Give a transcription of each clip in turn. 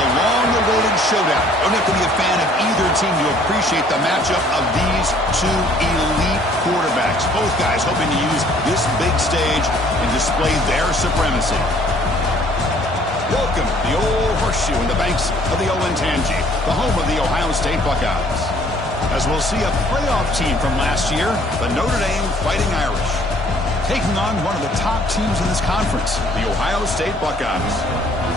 a long-awaited showdown. You don't have to be a fan of either team to appreciate the matchup of these two elite quarterbacks. Both guys hoping to use this big stage and display their supremacy. Welcome to the Old Horseshoe in the banks of the Olentangy, the home of the Ohio State Buckeyes. As we'll see a playoff team from last year, the Notre Dame Fighting Irish, taking on one of the top teams in this conference, the Ohio State Buckeyes.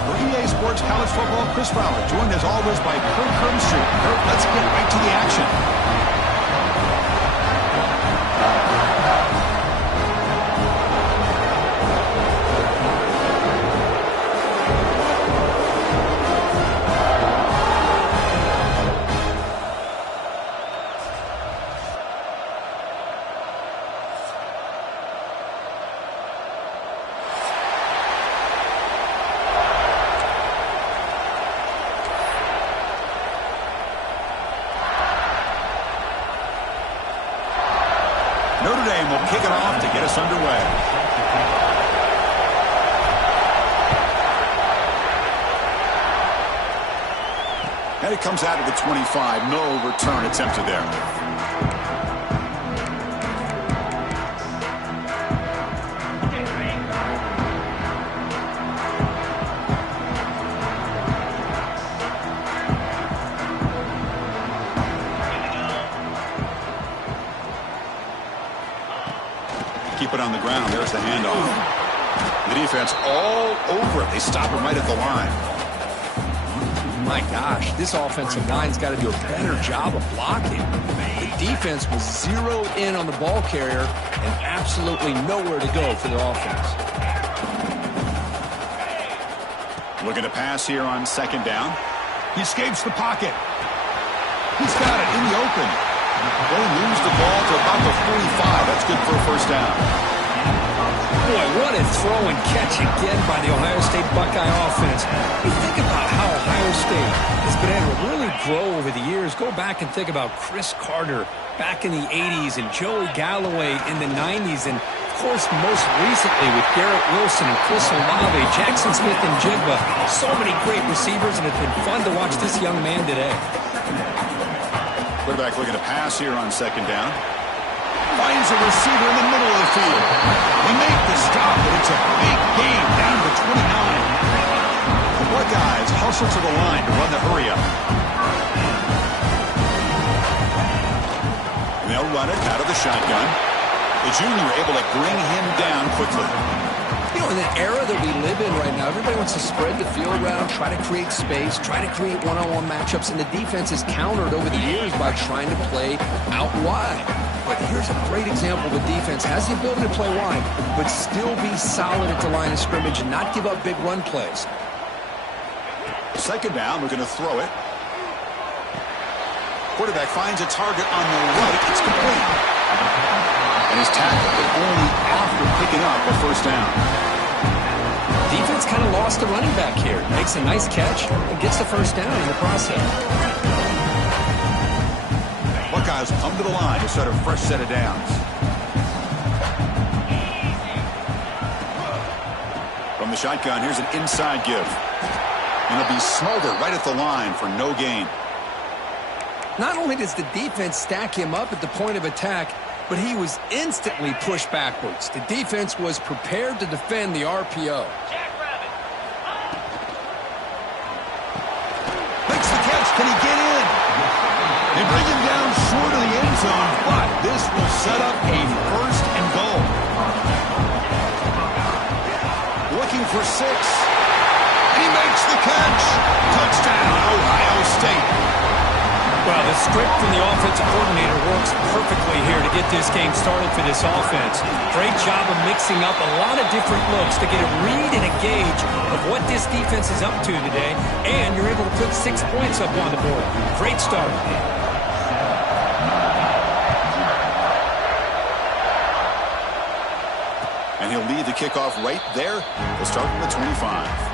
For EA Sports College Football, Chris Fowler, joined as always by Kirk Herbstreit. Kirk, let's get right to the action. Notre Dame will kick it off to get us underway. And it comes out of the 25. No return attempted there. Keep it on the ground. There's the handoff. The defense all over it. They stop him right at the line. My gosh, this offensive line's got to do a better job of blocking. The defense was zeroed in on the ball carrier and absolutely nowhere to go for their offense. Looking to pass here on second down. He escapes the pocket. He's got it in the open. They lose the ball to about the 45. That's good for a first down. Boy, what a throw and catch again by the Ohio State Buckeye offense. You think about how Ohio State has been able to really grow over the years. Go back and think about Chris Carter back in the 80s and Joey Galloway in the 90s. And, of course, most recently with Garrett Wilson and Chris Olave, Jackson Smith and Jigba. So many great receivers, and it's been fun to watch this young man today. Quarterback looking to pass here on second down. Finds a receiver in the middle of the field. They make the stop, but it's a big gain down to 29. The Buckeyes hustle to the line to run the hurry up. And they'll run it out of the shotgun. The junior able to bring him down quickly. You know, in the era that we live in right now, everybody wants to spread the field around, try to create space, try to create one-on-one matchups, and the defense is countered over the years by trying to play out wide. But here's a great example of a defense has the ability to play wide, but still be solid at the line of scrimmage and not give up big run plays. Second down, we're going to throw it. Quarterback finds a target on the right. It's complete. And he's tackled, but only after picking up a first down. Defense kind of lost the running back here. Makes a nice catch and gets the first down in the process. Buckeyes come to the line to start a fresh set of downs. From the shotgun, here's an inside give. And it'll be smothered right at the line for no gain. Not only does the defense stack him up at the point of attack, but he was instantly pushed backwards. The defense was prepared to defend the RPO. Makes the catch. Can he get in? They bring him down short of the end zone, but this will set up a first and goal. Looking for 6. He makes the catch. Touchdown, Ohio State. Well, the script from the offensive coordinator works perfectly here to get this game started for this offense. Great job of mixing up a lot of different looks to get a read and a gauge of what this defense is up to today, and you're able to put 6 points up on the board. Great start. And he'll lead the kickoff right there to start from the 25.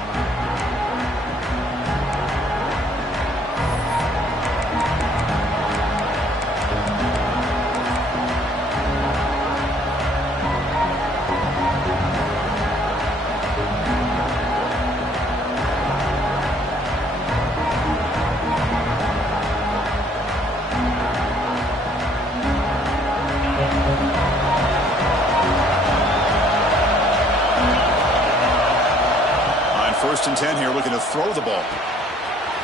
1st and 10 here, looking to throw the ball.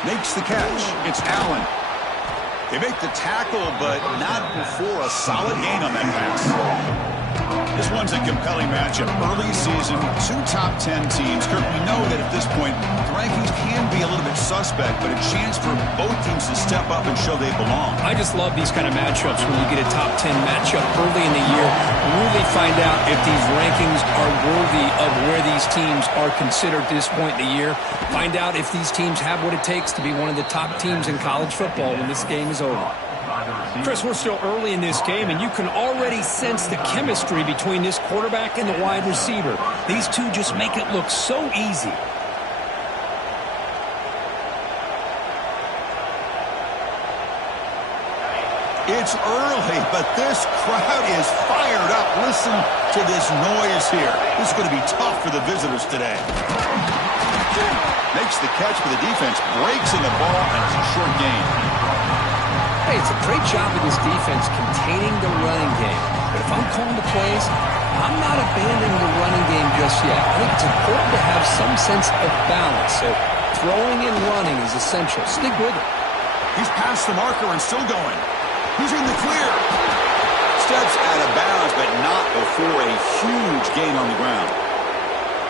Makes the catch. It's Allen. They make the tackle, but not before a solid gain on that pass. This one's a compelling matchup. Early season, 2 top 10 teams. Kirk, we know that at this point, the rankings can be a little bit suspect, but a chance for both teams to step up and show they belong. I just love these kind of matchups when you get a top 10 matchup early in the year. Really find out if these rankings are worthy of where these teams are considered at this point in the year. Find out if these teams have what it takes to be one of the top teams in college football when this game is over. Chris, we're still early in this game, and you can already sense the chemistry between this quarterback and the wide receiver. These two just make it look so easy. It's early, but this crowd is fired up. Listen to this noise here. This is going to be tough for the visitors today. Makes the catch for the defense, breaks in the ball, and it's a short gain. Hey, it's a great job of this defense containing the running game. But if I'm calling the plays, I'm not abandoning the running game just yet. I think it's important to have some sense of balance. So throwing and running is essential. Stick with it. He's past the marker and still going. He's in the clear. Steps out of bounds, but not before a huge gain on the ground.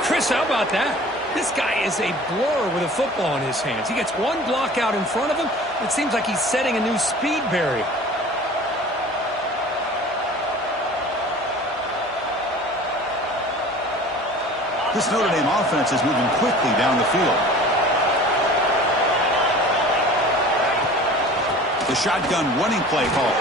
Chris, how about that? This guy is a blur with a football in his hands. He gets one block out in front of him. It seems like he's setting a new speed barrier. This Notre Dame offense is moving quickly down the field. The shotgun running play call.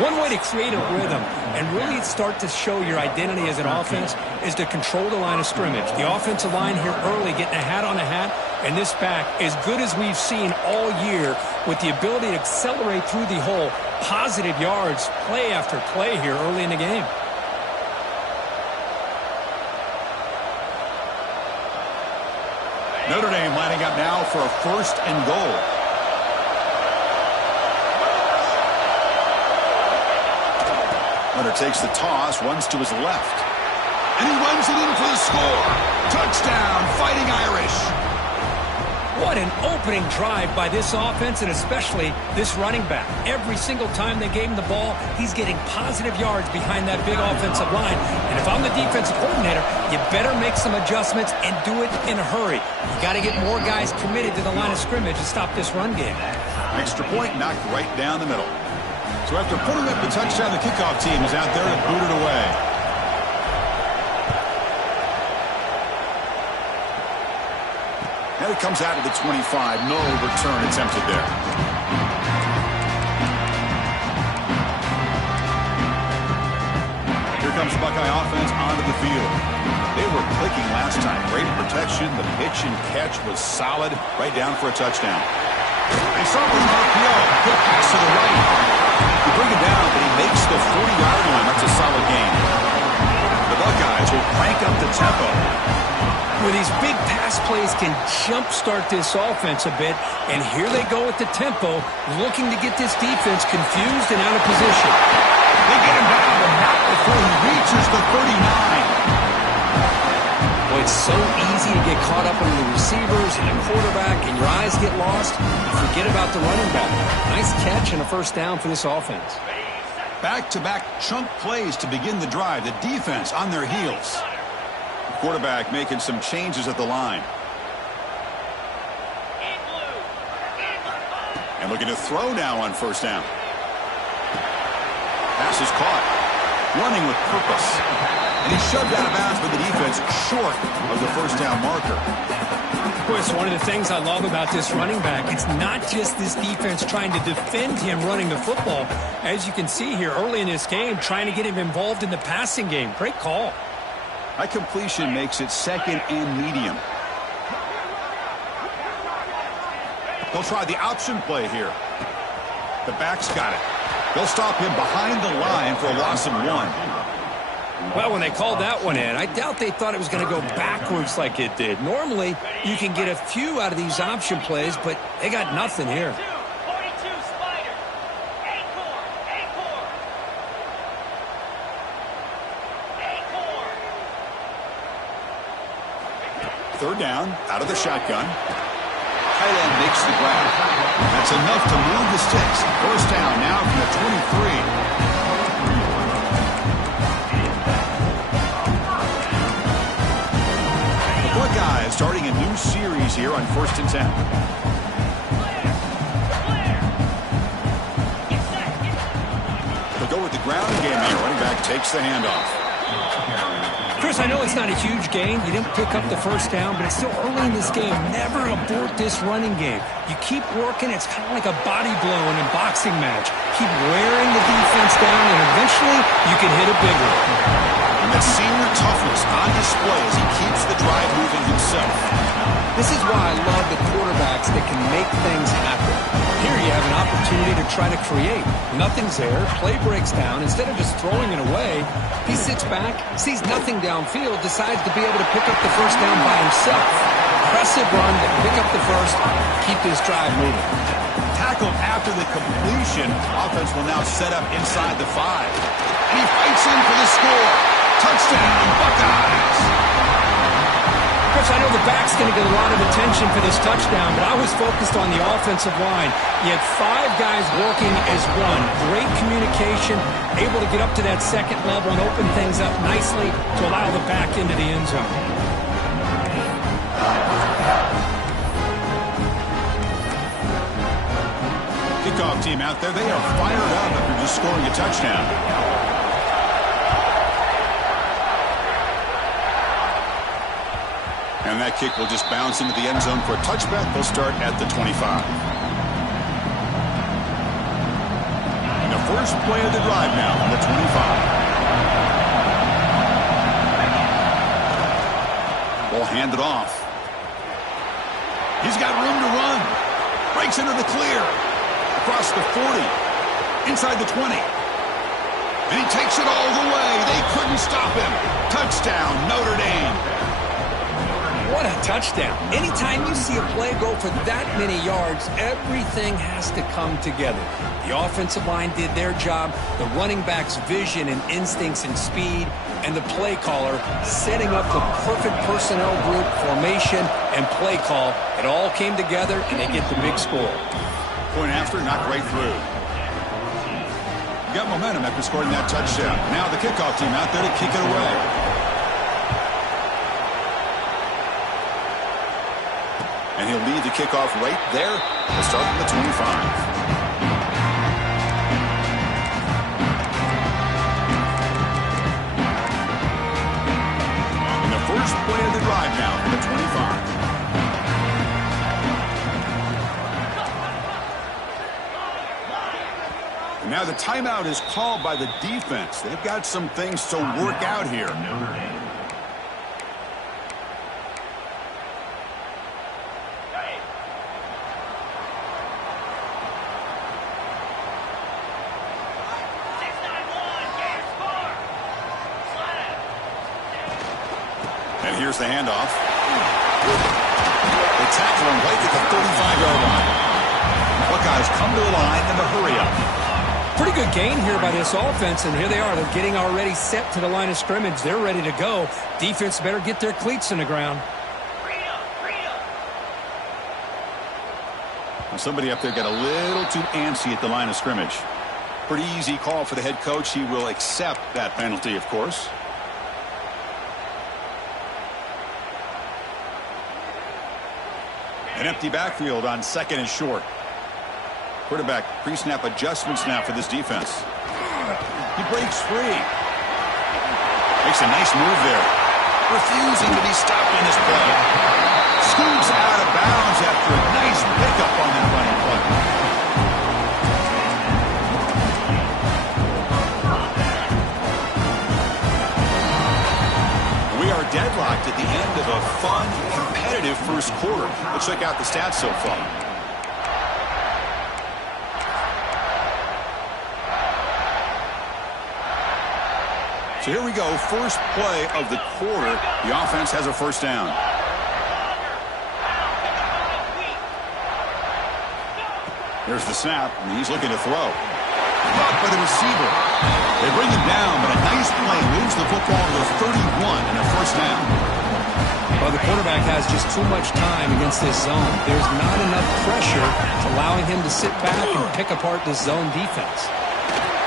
One way to create a rhythm and really start to show your identity as an offense is to control the line of scrimmage. The offensive line here early getting a hat on a hat, and this back as good as we've seen all year with the ability to accelerate through the hole. Positive yards, play after play here early in the game. Notre Dame lining up now for a 1st and goal. Hunter takes the toss, runs to his left. And he runs it in for the score. Touchdown, Fighting Irish. What an opening drive by this offense, and especially this running back. Every single time they gave him the ball, he's getting positive yards behind that big offensive line. And if I'm the defensive coordinator, you better make some adjustments and do it in a hurry. You got to get more guys committed to the line of scrimmage to stop this run game. Extra point knocked right down the middle. So after putting up the touchdown, the kickoff team is out there to boot it away. And it comes out to the 25. No return attempted there. Here comes the Buckeye offense onto the field. They were clicking last time. Great protection. The pitch and catch was solid. Right down for a touchdown. They saw the RPO. Good pass to the right. He bring it down, but he makes the 40-yard line. That's a solid gain. The Buckeyes will crank up the tempo. Where these big pass plays can jumpstart this offense a bit, and here they go with the tempo, looking to get this defense confused and out of position. They get him down, but not before he reaches the 39. Boy, it's so easy to get caught up in the receivers and the quarterback, and your eyes get lost. You forget about the running back. Nice catch and a 1st down for this offense. Back-to-back chunk plays to begin the drive. The defense on their heels. The quarterback making some changes at the line. And looking to throw now on 1st down. Pass is caught. Running with purpose. And he's shoved out of bounds by the defense short of the 1st down marker. Chris, one of the things I love about this running back, it's not just this defense trying to defend him running the football. As you can see here early in this game, trying to get him involved in the passing game. Great call. That completion makes it 2nd and medium. They'll try the option play here. The back's got it. They'll stop him behind the line for a loss of 1. Well, when they called that one in, I doubt they thought it was going to go backwards like it did. Normally, you can get a few out of these option plays, but they got nothing here. third down, out of the shotgun. Tight end makes the grab. That's enough to move the sticks. First down now from the 23. The Buckeyes starting a new series here on 1st and 10. They'll go with the ground game here. Running back takes the handoff. Chris, I know it's not a huge gain. You didn't pick up the first down, but it's still early in this game. Never abort this running game. You keep working. It's kind of like a body blow in a boxing match. Keep wearing the defense down, and eventually you can hit a big one. And that senior toughness on display as he keeps the drive moving himself. This is why I love the quarterbacks that can make things happen. Here you have an opportunity to try to create. Nothing's there. Play breaks down. Instead of just throwing it away, he sits back, sees nothing downfield, decides to be able to pick up the first down by himself. Impressive run to pick up the first, keep this drive moving. Tackled after the completion. Offense will now set up inside the 5. And he fights in for the score. Touchdown, Buckeyes. Chris, I know the back's going to get a lot of attention for this touchdown, but I was focused on the offensive line. You had 5 guys working as one. Great communication, able to get up to that second level and open things up nicely to allow the back into the end zone. Kickoff team out there, they are fired up after just scoring a touchdown. And that kick will just bounce into the end zone for a touchback. They'll start at the 25. And the first play of the drive now on the 25. Ball handed off. He's got room to run. Breaks into the clear. Across the 40. Inside the 20. And he takes it all the way. They couldn't stop him. Touchdown, Notre Dame. What a touchdown. Anytime you see a play go for that many yards, everything has to come together. The offensive line did their job, the running back's vision and instincts and speed, and the play caller setting up the perfect personnel group, formation, and play call. It all came together, and they get the big score. Point after, knocked right through. You got momentum after scoring that touchdown. Now the kickoff team out there to kick it away. And he'll lead the kickoff right there. We'll start from the 25. And the first play of the drive now from the 25. And now the timeout is called by the defense. They've got some things to work out here. And here's the handoff. They tackle him right at the 35-yard line. Buckeyes come to the line in the hurry up. Pretty good gain here by this offense, and here they are. They're getting already set to the line of scrimmage. They're ready to go. Defense better get their cleats in the ground. Well, somebody up there got a little too antsy at the line of scrimmage. Pretty easy call for the head coach. He will accept that penalty, of course. An empty backfield on 2nd and short. Quarterback pre-snap adjustments now for this defense. He breaks free. Makes a nice move there. Refusing to be stopped in this play. Scoots out of bounds after a nice pickup on that running play. We are deadlocked at the end of a fun, competitive first quarter. Let's check out the stats so far. So here we go, first play of the quarter. The offense has a first down. There's the snap, and he's looking to throw. Blocked by the receiver. They bring him down, but a nice play moves the football to the 31 and a first down. Well, the quarterback has just too much time against this zone. There's not enough pressure allowing him to sit back and pick apart this zone defense.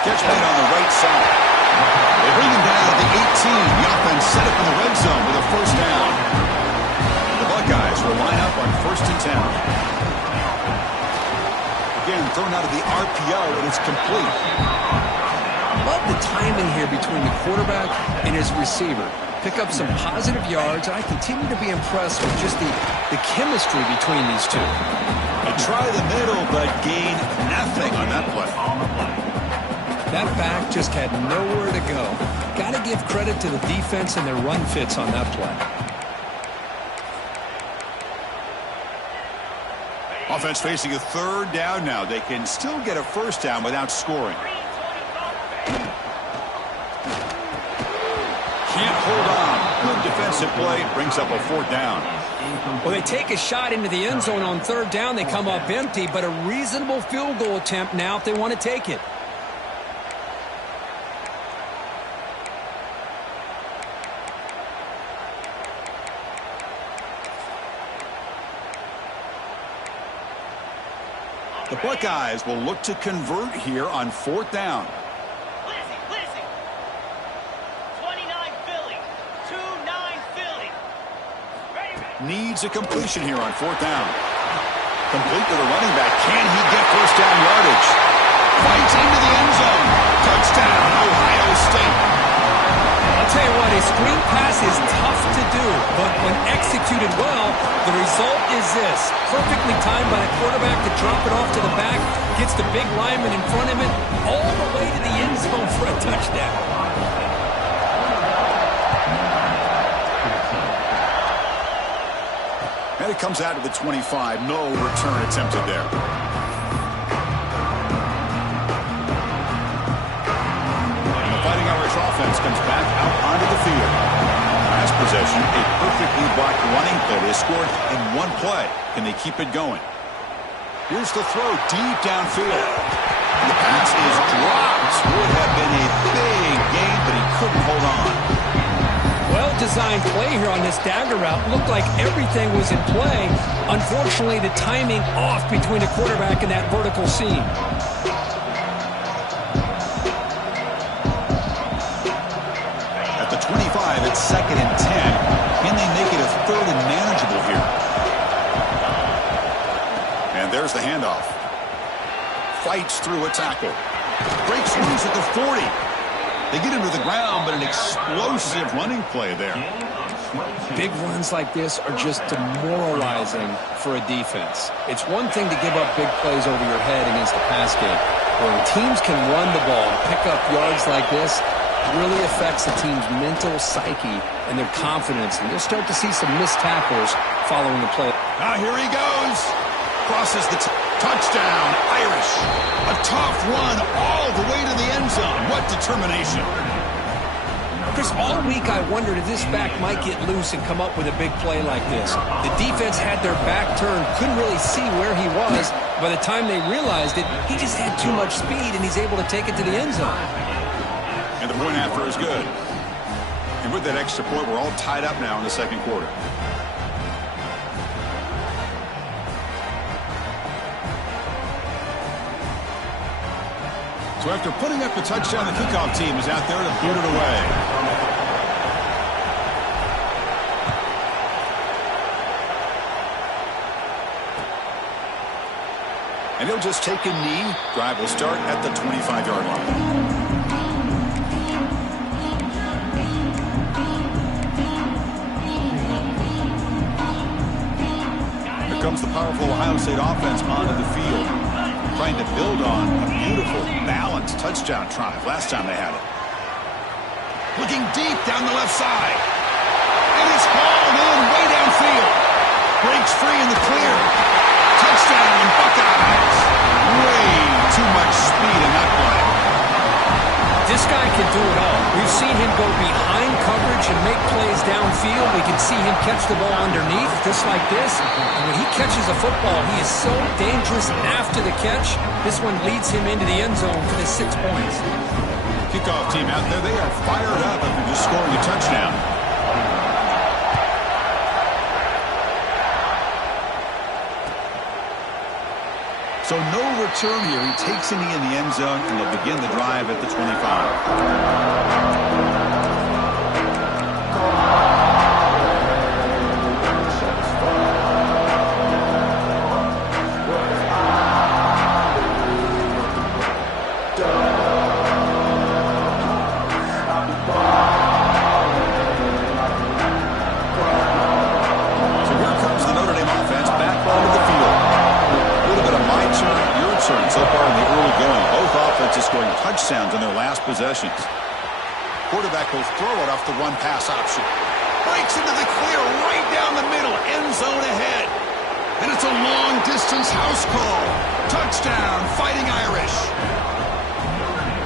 Catch made on the right side. They bring him down at the 18. The offense set up in the red zone with a first down. The Buckeyes will line up on 1st and 10. Again, thrown out of the RPO, and it's complete. Love the timing here between the quarterback and his receiver. Pick up some positive yards, and I continue to be impressed with just the chemistry between these two. They try the middle, but gain nothing on that play. That back just had nowhere to go. Got to give credit to the defense and their run fits on that play. Offense facing a 3rd down now. They can still get a first down without scoring. Can't hold on. Good defensive play. Brings up a 4th down. Well, they take a shot into the end zone on 3rd down. They come up empty, but a reasonable field goal attempt now if they want to take it. The Buckeyes will look to convert here on 4th down. Needs a completion here on 4th down. Complete to the running back. Can he get first down yardage? Fights into the end zone. Touchdown, Ohio State. I'll tell you what, a screen pass is tough to do, but when executed well, the result is this. Perfectly timed by the quarterback to drop it off to the back, gets the big lineman in front of it, all the way to the end zone for a touchdown. And it comes out to the 25. No return attempted there. And the Fighting Irish offense comes back out onto the field. Last possession, a perfectly blocked running play. They scored in one play. Can they keep it going? Here's the throw deep downfield. And the pass is dropped. Would have been a big gain, but he couldn't hold on. Well-designed play here on this dagger route. Looked like everything was in play. Unfortunately, the timing off between the quarterback and that vertical seam. At the 25, it's 2nd and 10. Can they make it a 3rd and manageable here? And there's the handoff. Fights through a tackle. Breaks loose at the 40. They get him to the ground, but an explosive running play there. Big runs like this are just demoralizing for a defense. It's one thing to give up big plays over your head against the pass game. But when teams can run the ball and pick up yards like this, it really affects the team's mental psyche and their confidence. And you'll start to see some missed tackles following the play. Now here he goes. Crosses the touchdown, Irish. A tough run all the way to the end zone. What determination. Chris, all week I wondered if this back might get loose and come up with a big play like this. The defense had their back turned, couldn't really see where he was. By the time they realized it, he just had too much speed, and he's able to take it to the end zone. And the point after is good. And with that extra point, we're all tied up now in the 2nd quarter. So after putting up a touchdown, the kickoff team is out there to boot it away. And he'll just take a knee. Drive will start at the 25-yard line. Here comes the powerful Ohio State offense onto the field, trying to build on a beautiful, balanced touchdown drive last time they had it. Looking deep down the left side. And it's hauled in way downfield. Breaks free in the clear. Touchdown, Buckeyes. Way too much speed in that play. This guy can do it all. We've seen him go behind coverage and make plays downfield. We can see him catch the ball underneath, just like this. And when he catches a football, he is so dangerous after the catch. This one leads him into the end zone for the 6 points. Kickoff team out there, they are fired up after just scoring a touchdown. So no return here. He takes a knee in the end zone, and they'll begin the drive at the 25. So far in the early going, both offenses scoring touchdowns in their last possessions. Quarterback will throw it off the run pass option. Breaks into the clear right down the middle. End zone ahead. And it's a long distance house call. Touchdown, Fighting Irish.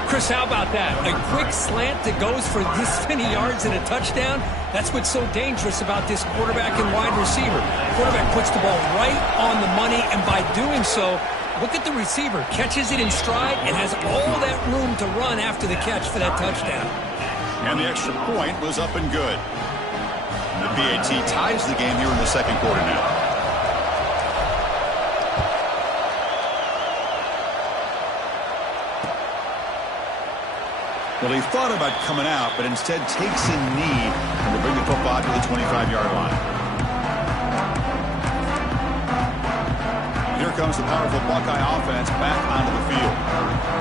Chris, how about that? A quick slant that goes for this many yards and a touchdown. That's what's so dangerous about this quarterback and wide receiver. Quarterback puts the ball right on the money, and by doing so, look at the receiver, catches it in stride and has all that room to run after the catch for that touchdown. And the extra point was up and good. And the PAT ties the game here in the second quarter now. Well, he thought about coming out, but instead takes a knee and will bring the football to the 25-yard line. Here comes the powerful Buckeye offense back onto the field.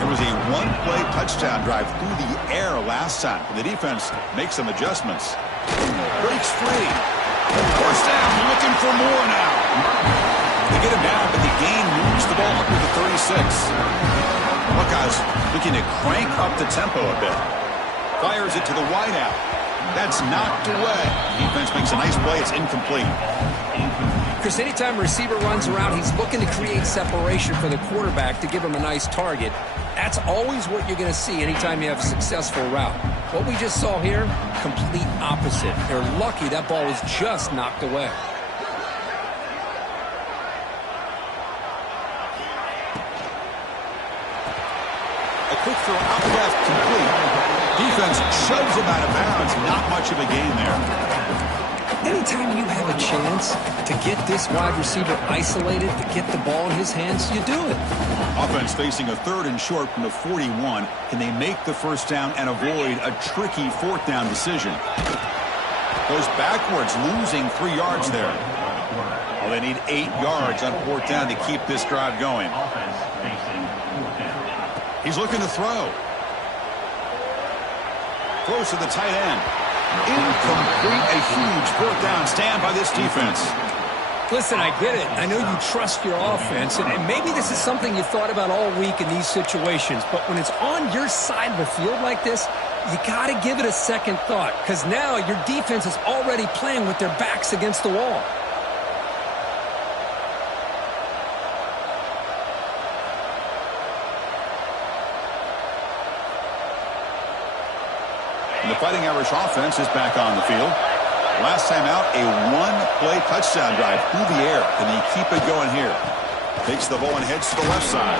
There was a one-play touchdown drive through the air last time. The defense makes some adjustments. Breaks free. First down, looking for more now. They get him down, but the gain moves the ball up to the 36. Buckeyes looking to crank up the tempo a bit. Fires it to the wideout. That's knocked away. Defense makes a nice play. It's incomplete. Chris, anytime a receiver runs around, he's looking to create separation for the quarterback to give him a nice target. That's always what you're going to see anytime you have a successful route. What we just saw here, complete opposite. They're lucky that ball was just knocked away. A quick throw out left, complete. Defense shoves him out of bounds. Not much of a gain there. Anytime you have a chance to get this wide receiver isolated, to get the ball in his hands, you do it. Offense facing a 3rd and short from the 41. Can they make the first down and avoid a tricky 4th down decision? Goes backwards, losing 3 yards there. Well, they need 8 yards on 4th down to keep this drive going. He's looking to throw. Throws to the tight end. Incomplete. A huge 4th down stand by this defense. Listen, I get it. I know you trust your offense, and maybe this is something you thought about all week in these situations, but when it's on your side of the field like this, you got to give it a second thought, because now your defense is already playing with their backs against the wall. And the Fighting Irish offense is back on the field. Last time out, a one-play touchdown drive through the air. Can they keep it going here? Takes the ball and heads to the left side.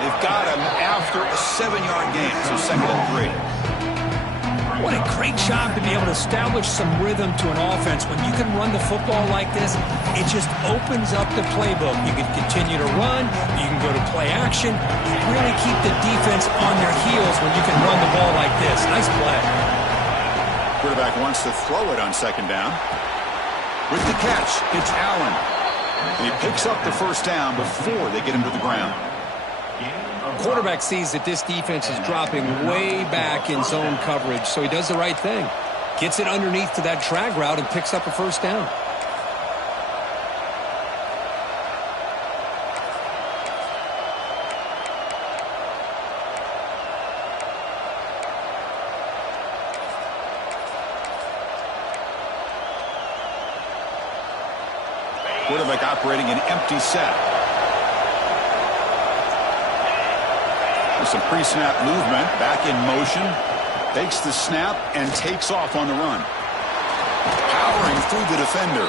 They've got him after a 7-yard gain, so 2nd and 3. What a great job to be able to establish some rhythm to an offense. When you can run the football like this, it just opens up the playbook. You can continue to run. You can go to play action. You really keep the defense on their heels when you can run the ball like this. Nice play. Quarterback wants to throw it on 2nd down. With the catch, it's Allen. And he picks up the first down before they get him to the ground. Quarterback sees that this defense is dropping way back in zone coverage, so he does the right thing. Gets it underneath to that drag route and picks up a first down. Quarterback operating an empty set. With some pre-snap movement, back in motion, takes the snap and takes off on the run. Powering through the defender.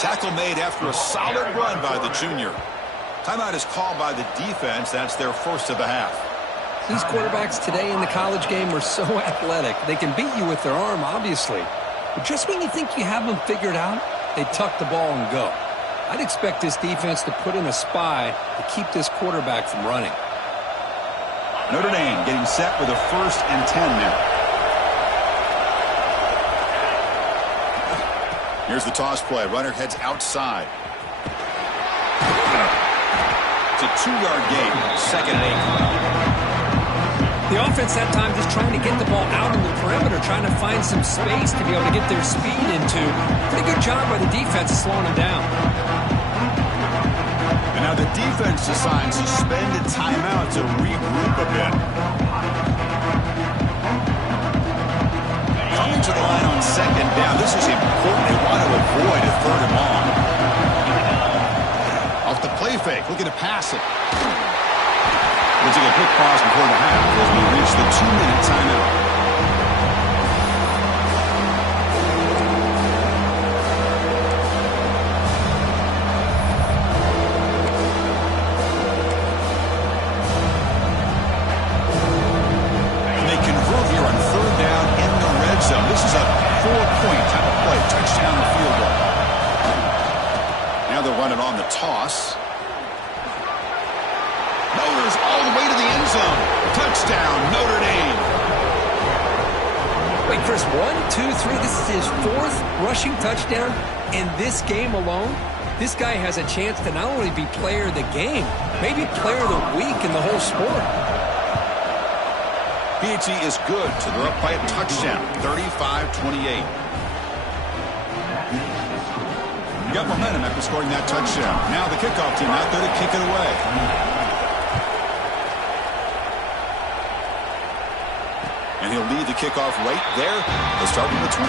Tackle made after a solid run by the junior. Timeout is called by the defense. That's their first of the half. These quarterbacks today in the college game are so athletic. They can beat you with their arm, obviously. But just when you think you have them figured out, they tuck the ball and go. I'd expect this defense to put in a spy to keep this quarterback from running. Notre Dame getting set with a 1st and 10 now. Here's the toss play. Runner heads outside. It's a 2-yard gain. 2nd and 8. The offense that time just trying to get the ball out on the perimeter, trying to find some space to be able to get their speed into. Pretty good job by the defense of slowing them down. And now the defense decides to spend a timeout to regroup a bit. Coming to the line on 2nd down. This is important. They want to avoid a 3rd and long. Off the play fake, looking to pass it. We'll take a quick pause before the half as we reach the 2-minute timeout. And they convert here on 3rd down in the red zone. This is a 4-point type of play, touchdown or field goal. Now they'll run it on the toss. Motors all the way to the end zone. Touchdown, Notre Dame. Wait, Chris, 1, 2, 3. This is his 4th rushing touchdown in this game alone. This guy has a chance to not only be player of the game, maybe player of the week in the whole sport. PAT is good, so they're up by a touchdown, 35-28. Got momentum after scoring that touchdown. Now the kickoff team out there to kick it away. And he'll lead the kickoff right there. They'll start from the 25.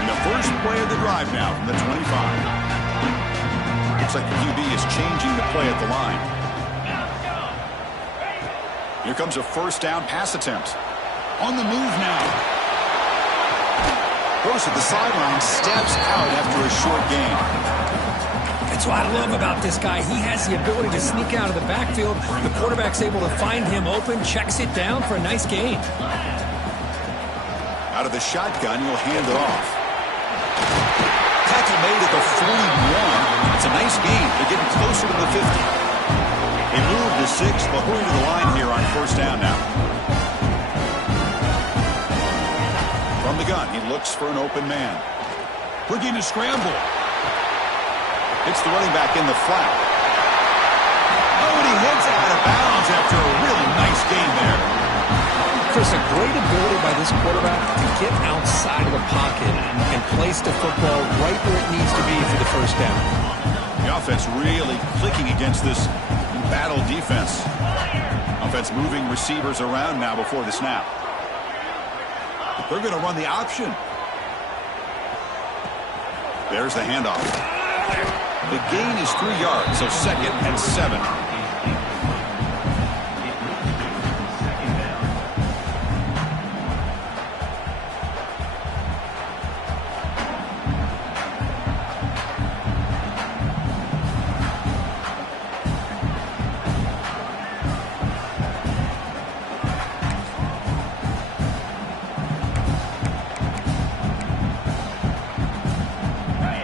And the first play of the drive now from the 25. Looks like the QB is changing the play at the line. Here comes a 1st down pass attempt. On the move now. Goes to the sideline, steps out after a short gain. That's what I love about this guy. He has the ability to sneak out of the backfield. The quarterback's able to find him open, checks it down for a nice gain. Out of the shotgun, he'll hand it off. Tackle made at the 41. It's a nice gain. They're getting closer to the 50. They move to 6. They'll hurry to the line here on 1st down now. From the gun, he looks for an open man. Looking to scramble. It's the running back in the flat. Oh, and he heads out of bounds after a really nice gain there. Chris, a great ability by this quarterback to get outside of the pocket and place the football right where it needs to be for the 1st down. The offense really clicking against this battle defense. Offense moving receivers around now before the snap. They're going to run the option. There's the handoff. The gain is 3 yards, so 2nd and 7.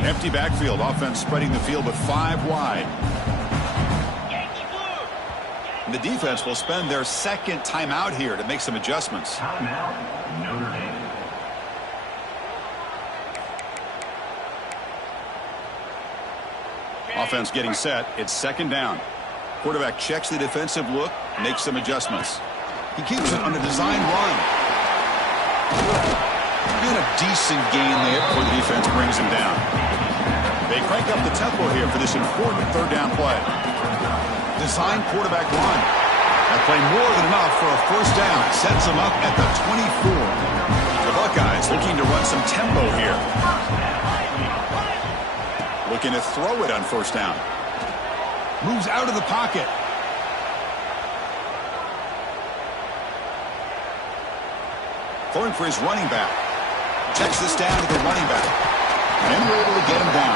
Empty backfield. Offense spreading the field with 5 wide. And the defense will spend their 2nd timeout here to make some adjustments. Timeout, Notre Dame. Offense getting set. It's 2nd down. Quarterback checks the defensive look, makes some adjustments. He keeps it on a design run. And a decent gain there before the defense brings him down. They crank up the tempo here for this important 3rd down play. Design quarterback run. That play more than enough for a 1st down. Sets them up at the 24. The Buckeyes looking to run some tempo here. Looking to throw it on 1st down. Moves out of the pocket. Throwing for his running back. Checks this down to the running back. And we're able to get him down.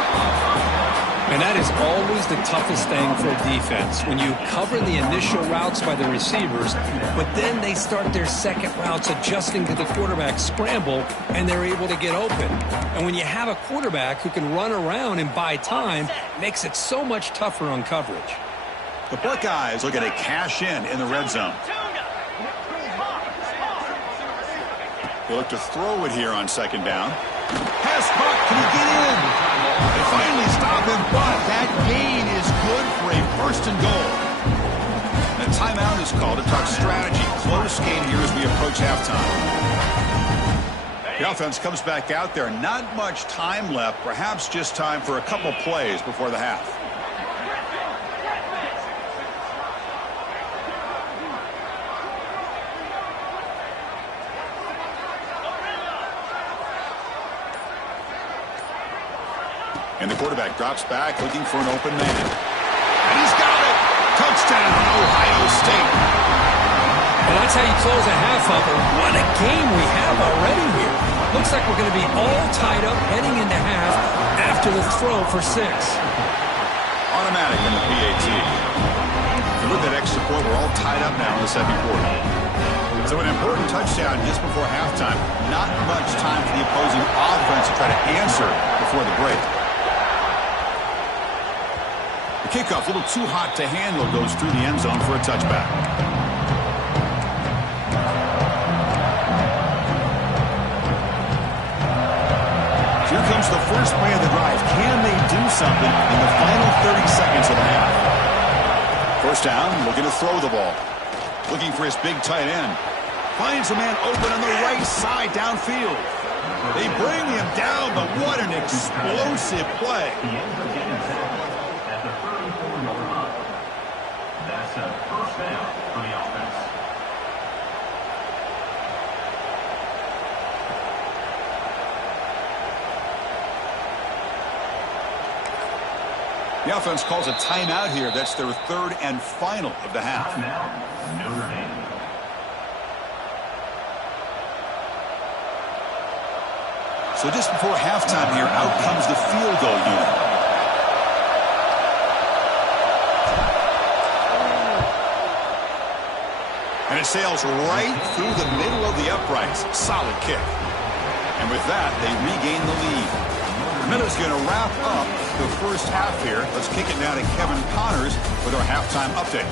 And that is always the toughest thing for a defense, when you cover the initial routes by the receivers, but then they start their second routes adjusting to the quarterback scramble, and they're able to get open. And when you have a quarterback who can run around and buy time, it makes it so much tougher on coverage. The Buckeyes looking to cash in the red zone. They look to throw it here on second down. Pass caught. Can he get in? They finally stop him, but that gain is good for a first and goal. And a timeout is called to talk strategy. Close game here as we approach halftime. The offense comes back out there. Not much time left. Perhaps just time for a couple plays before the half. And the quarterback drops back looking for an open man. And he's got it! Touchdown, Ohio State. Well, that's how you close a half of it. What a game we have already here. Looks like we're going to be all tied up heading into half after the throw for 6. Automatic in the PAT. And with that extra point, we're all tied up now in the second quarter. So an important touchdown just before halftime. Not much time for the opposing offense to try to answer before the break. The kickoff, a little too hot to handle, goes through the end zone for a touchback. Here comes the first play of the drive. Can they do something in the final 30 seconds of the half? First down, looking to throw the ball. Looking for his big tight end. Finds a man open on the right side downfield. They bring him down, but what an explosive play. That's a first down for the offense. The offense calls a timeout here. That's their third and final of the half. Timeout, Notre Dame. So just before halftime here, out comes the field goal unit. And it sails right through the middle of the uprights. Solid kick. And with that, they regain the lead. Miller's going to wrap up the first half here. Let's kick it now to Kevin Connors with our halftime update.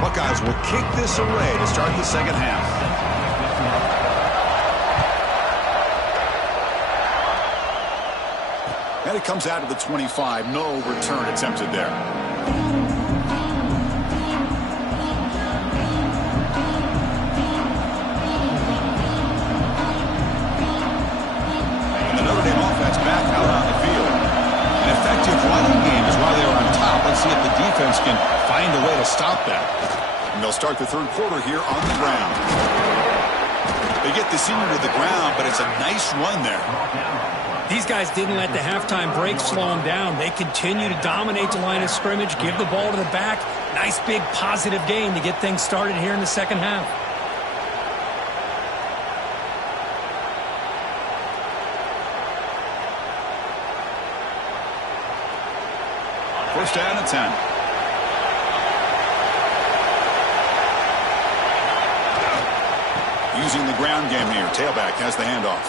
Buckeyes will kick this away to start the second half. And it comes out to the 25. No return attempted there. And the Notre Dame offense back out on the field. An effective running game is why they are on top. Let's see if the defense can find a way to stop that. And they'll start the third quarter here on the ground. They get the senior to the ground, but it's a nice run there. These guys didn't let the halftime break slow them down. They continue to dominate the line of scrimmage, give the ball to the back. Nice big positive gain to get things started here in the second half. First down and 10. Using the ground game here. Tailback has the handoff.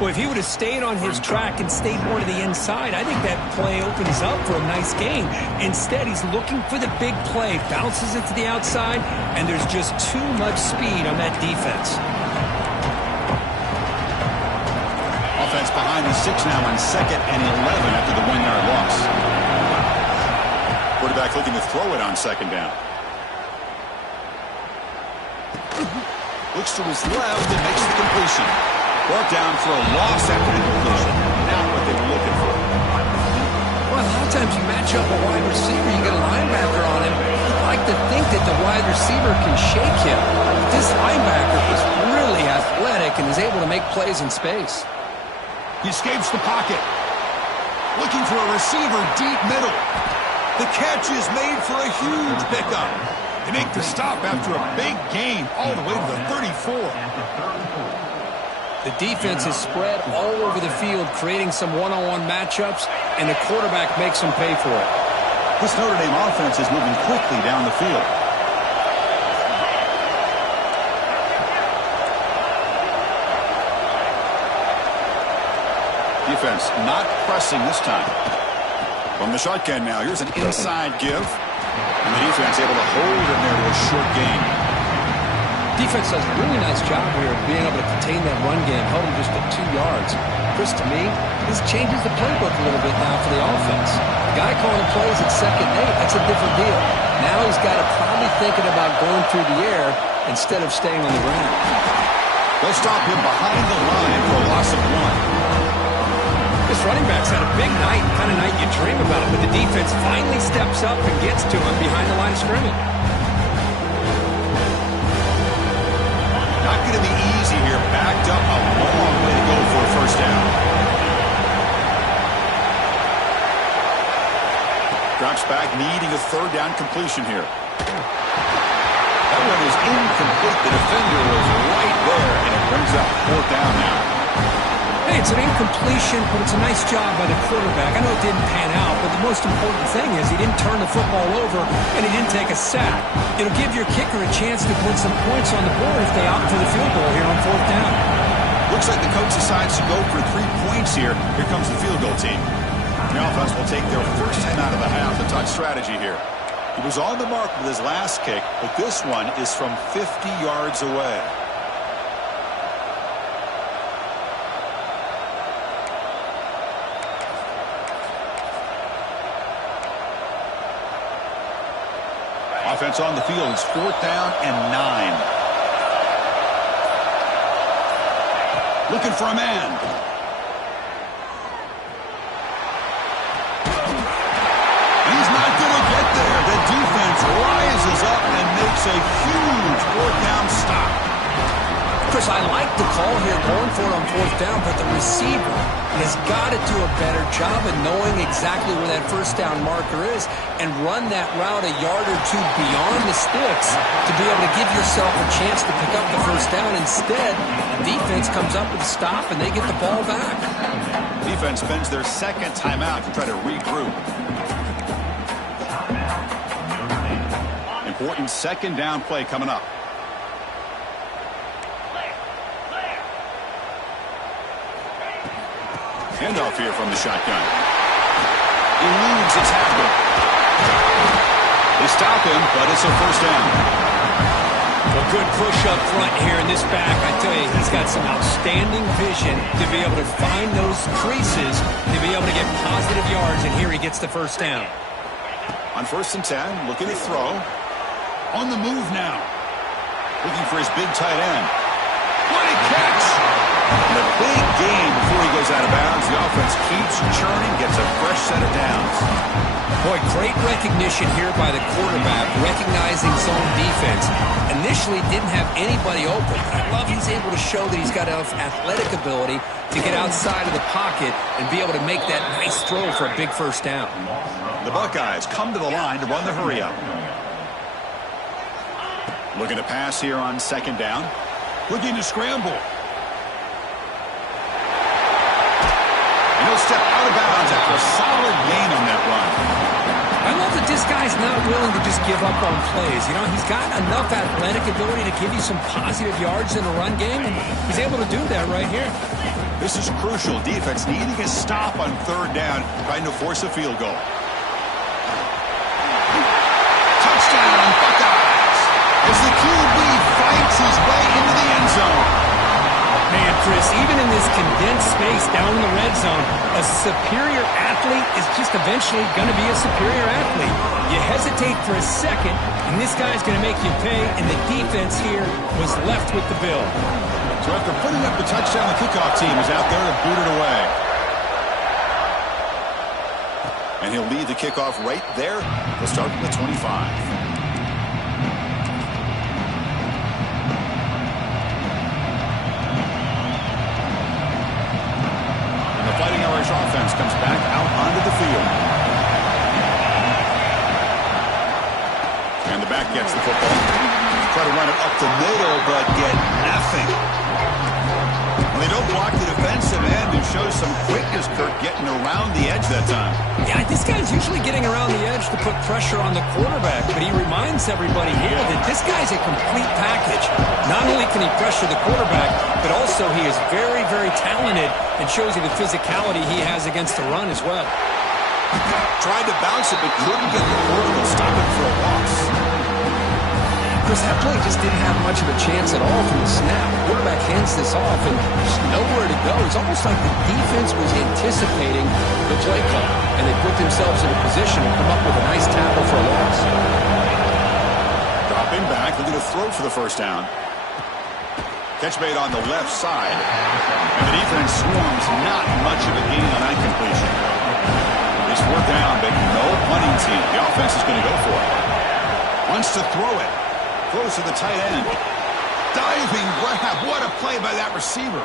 Well, if he would have stayed on his track and stayed more to the inside, I think that play opens up for a nice gain. Instead, he's looking for the big play, bounces it to the outside, and there's just too much speed on that defense. Offense behind the 6 now on 2nd and 11 after the 1-yard loss. Quarterback looking to throw it on second down. Looks to his left and makes the completion. Brought down for a loss after the completion. Now what they were looking for. Well, a lot of times you match up a wide receiver, you get a linebacker on him. You'd like to think that the wide receiver can shake him. But this linebacker is really athletic and is able to make plays in space. He escapes the pocket. Looking for a receiver deep middle. The catch is made for a huge pickup. They make the stop after a big gain all the way to the 34. The defense is spread all over the field, creating some one-on-one matchups, and the quarterback makes them pay for it. This Notre Dame offense is moving quickly down the field. Defense not pressing this time. From the shotgun now, here's an inside give. And the defense able to hold him there to a short gain. Defense does a really nice job here of being able to contain that run game, held him just at 2 yards. Chris, to me, this changes the playbook a little bit now for the offense. The guy calling the plays at 2nd and 8, that's a different deal. Now he's got to probably thinking about going through the air instead of staying on the ground. They'll stop him behind the line for a loss of 1. This running back's had a big night, kind of night you dream about, but the defense finally steps up and gets to him behind the line of scrimmage. Not going to be easy here. Backed up a long way to go for a first down. Drops back, needing a 3rd down completion here. That one is incomplete. The defender was right there, and it brings up 4th down now. Hey, it's an incompletion, but it's a nice job by the quarterback. I know it didn't pan out, but the most important thing is he didn't turn the football over and he didn't take a sack. It'll give your kicker a chance to put some points on the board if they opt for the field goal here on 4th down. Looks like the coach decides to go for 3 points here. Here comes the field goal team. The offense will take their first time out of the half. The touch strategy here. He was on the mark with his last kick, but this one is from 50 yards away. Offense on the field. It's 4th down and 9. Looking for a man. He's not going to get there. The defense rises up and makes a huge 4th down stop. Chris, I like the call here going for it on 4th down, but the receiver has got to do a better job of knowing exactly where that 1st down marker is and run that route a yard or 2 beyond the sticks to be able to give yourself a chance to pick up the 1st down. Instead, the defense comes up with a stop and they get the ball back. Defense spends their 2nd timeout to try to regroup. Important 2nd down play coming up. Handoff here from the shotgun. Eludes a tackle. They stop him, but it's a 1st down. A good push up front here in this back. I tell you, he's got some outstanding vision to be able to find those creases, to be able to get positive yards, and here he gets the 1st down. On 1st and 10, looking to throw. On the move now. Looking for his big tight end. What a catch! And a big gain before he goes out of bounds. The offense keeps churning, gets a fresh set of downs. Boy, great recognition here by the quarterback, recognizing zone defense. Initially didn't have anybody open. I love he's able to show that he's got enough athletic ability to get outside of the pocket and be able to make that nice throw for a big 1st down. The Buckeyes come to the line to run the hurry up. Looking to pass here on 2nd down. Looking to scramble. And he'll step out of bounds after a solid gain on that run. I love that this guy's not willing to just give up on plays. You know, he's got enough athletic ability to give you some positive yards in the run game, and he's able to do that right here. This is crucial. Defense needing a stop on 3rd down, trying to force a field goal. Touchdown, Buckeyes! As the QB fights his way into the end zone. Man, Chris, even in this condensed space down in the red zone, a superior athlete is just eventually going to be a superior athlete. You hesitate for a second, and this guy's going to make you pay, and the defense here was left with the bill. So after putting up the touchdown, the kickoff team is out there to boot it away. And he'll lead the kickoff right there. He'll start from the 25. Fighting Irish offense comes back out onto the field. And the back gets the football. Try to run it up the middle, but get nothing. Well, they don't block the defensive end and show some quickness, Kirk, getting around the edge that time. Yeah, this guy's usually getting around the edge to put pressure on the quarterback, but he reminds everybody here that this guy's a complete package. Not only can he pressure the quarterback, but also he is very, very talented and shows you the physicality he has against the run as well. Tried to bounce it, but couldn't get the quarter to stop it for a loss. Chris, that play just didn't have much of a chance at all from the snap. The quarterback hands this off, and there's nowhere to go. It's almost like the defense was anticipating the play call, and they put themselves in a position to come up with a nice tackle for a loss. Dropping back, looking to throw for the first down. Catch made on the left side, and the defense swarms not much of a gain on that completion. It's fourth down, but no punting team. The offense is going to go for it. Wants to throw it. Throws to the tight end. Diving grab. What a play by that receiver.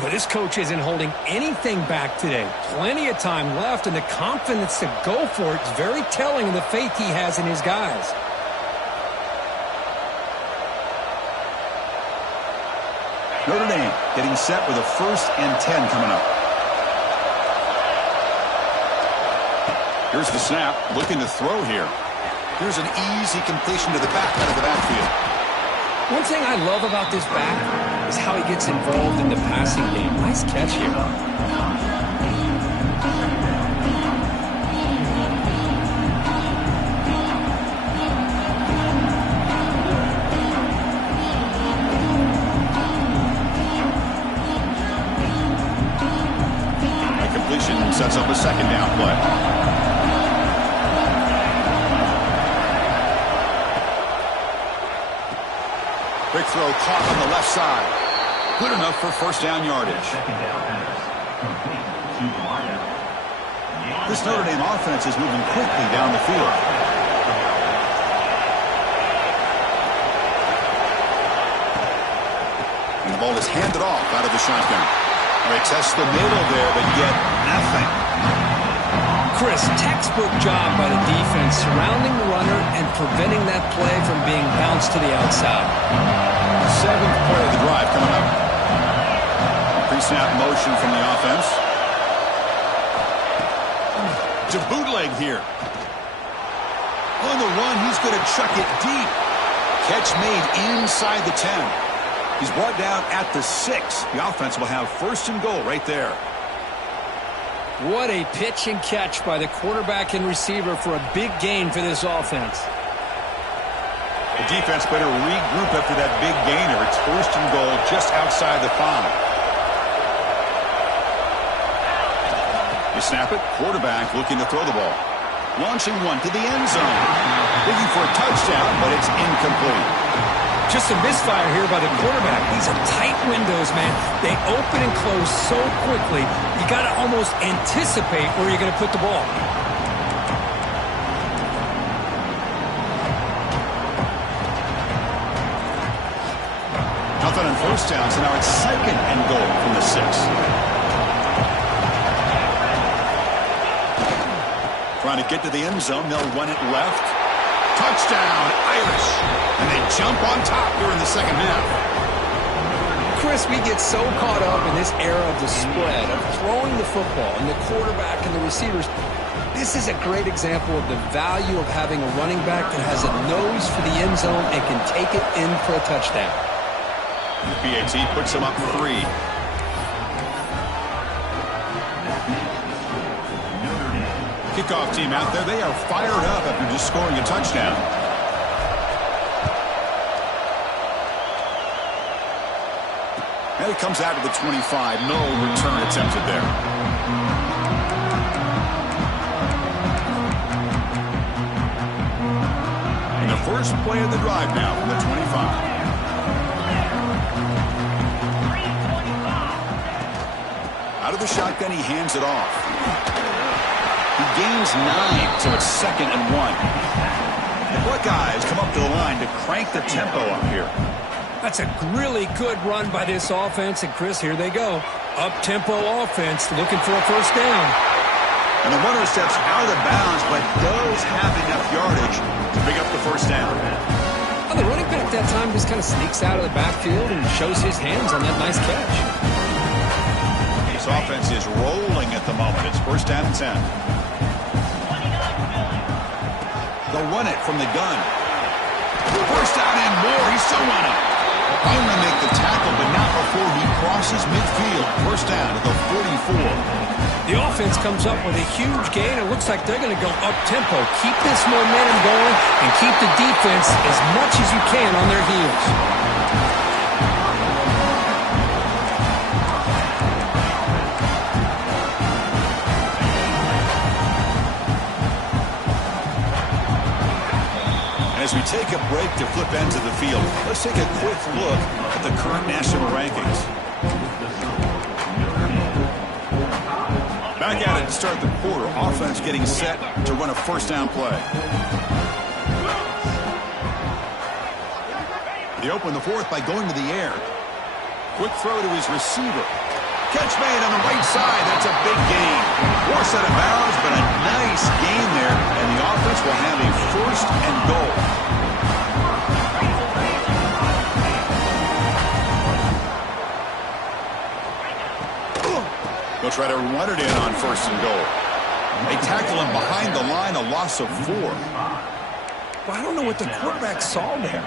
Well, this coach isn't holding anything back today. Plenty of time left, and the confidence to go for it is very telling of the faith he has in his guys. Notre Dame getting set with a 1st and 10 coming up. Here's the snap, looking to throw here. Here's an easy completion to the back out of the backfield. One thing I love about this back is how he gets involved in the passing game. Nice catch here. That completion sets up a 2nd down play. Quick throw caught on the left side. Good enough for 1st down yardage. Second down pass. Complete to Wyatt. This Notre Dame offense is moving quickly down the field. And the ball is handed off out of the shotgun. All right, test the middle there, but yet nothing. Chris, textbook job by the defense surrounding the runner and preventing that play from being bounced to the outside. 7th play of the drive coming up. Pre-snap motion from the offense. To bootleg here. On the run, he's going to chuck it deep. Catch made inside the 10. He's brought down at the 6. The offense will have 1st and goal right there. What a pitch and catch by the quarterback and receiver for a big gain for this offense. The defense better regroup after that big gainer. It's 1st and goal just outside the 5. You snap it. Quarterback looking to throw the ball. Launching one to the end zone. Looking for a touchdown, but it's incomplete. Just a misfire here by the quarterback. These are tight windows, man. They open and close so quickly. You got to almost anticipate where you're going to put the ball. Nothing on 1st down, so now it's 2nd and goal from the 6. Trying to get to the end zone. They'll run it left. Touchdown, Irish. And they jump on top here in the 2nd half. Chris, we get so caught up in this era of the spread, of throwing the football, and the quarterback and the receivers. This is a great example of the value of having a running back that has a nose for the end zone and can take it in for a touchdown. PAT puts them up 3. Kickoff team out there. They are fired up after just scoring a touchdown. And it comes out to the 25. No return attempted there. And the first play of the drive now from the 25. Out of the shotgun, he hands it off. He gains 9, so it's 2nd and 1. The Buckeyes come up to the line to crank the tempo up here. That's a really good run by this offense, and Chris, here they go. Up-tempo offense looking for a 1st down. And the runner steps out of bounds, but does have enough yardage to pick up the first down. Well, the running back that time just kind of sneaks out of the backfield and shows his hands on that nice catch. This offense is rolling at the moment. It's first down and 10. They'll run it from the gun. First down and more. He's still running. Finally make the tackle, but not before he crosses midfield. First down to the 44. The offense comes up with a huge gain. It looks like they're going to go up-tempo. Keep this momentum going and keep the defense as much as you can on their heels. As we take a break to flip ends of the field, let's take a quick look at the current national rankings. Back at it to start the quarter. Offense getting set to run a first down play. They open the fourth by going to the air. Quick throw to his receiver. Catch made on the right side. That's a big gain. Force out of bounds, but a nice gain there. And the offense will have a first and goal. They'll try to run it in on first and goal. They tackle him behind the line, a loss of 4. Well, I don't know what the quarterback saw there.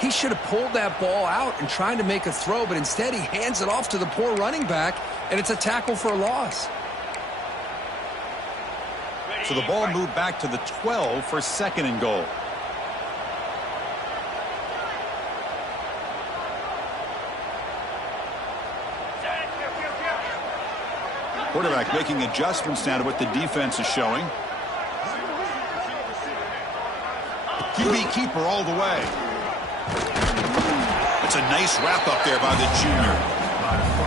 He should have pulled that ball out and tried to make a throw, but instead he hands it off to the poor running back, and it's a tackle for a loss. So the ball moved back to the 12 for second and goal. Quarterback making adjustments now to what the defense is showing. QB keeper all the way. It's a nice wrap up there by the junior.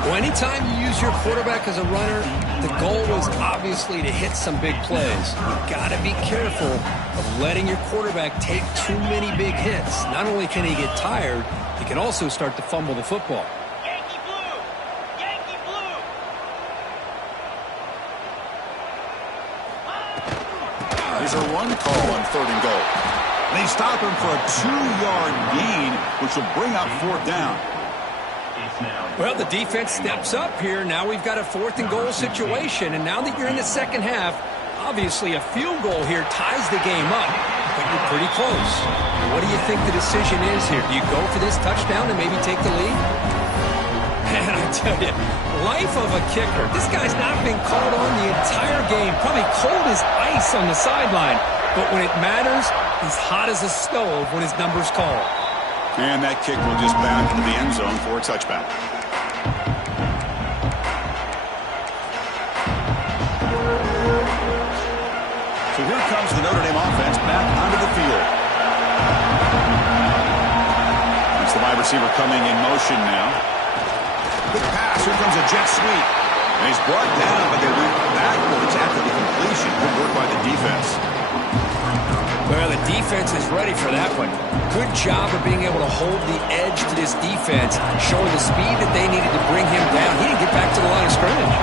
Well, anytime you use your quarterback as a runner, the goal was obviously to hit some big plays. You've got to be careful of letting your quarterback take too many big hits. Not only can he get tired, he can also start to fumble the football. There's a run call on third and goal. They stop him for a 2-yard gain, which will bring up fourth down. Well, the defense steps up here. Now we've got a fourth and goal situation. And now that you're in the second half, obviously a field goal here ties the game up. But you're pretty close. What do you think the decision is here? Do you go for this touchdown and maybe take the lead? Man, I tell you, life of a kicker. This guy's not been called on the entire game. Probably cold as ice on the sideline. But when it matters, he's hot as a stove when his number's called. And that kick will just bound into the end zone for a touchback. So here comes the Notre Dame offense back onto the field. It's the wide receiver coming in motion now. Quick pass. Here comes a jet sweep. And he's brought down, but they went backwards after the completion. Good work by the defense. Well, the defense is ready for that one. Good job of being able to hold the edge to this defense, showing the speed that they needed to bring him down. He didn't get back to the line of scrimmage.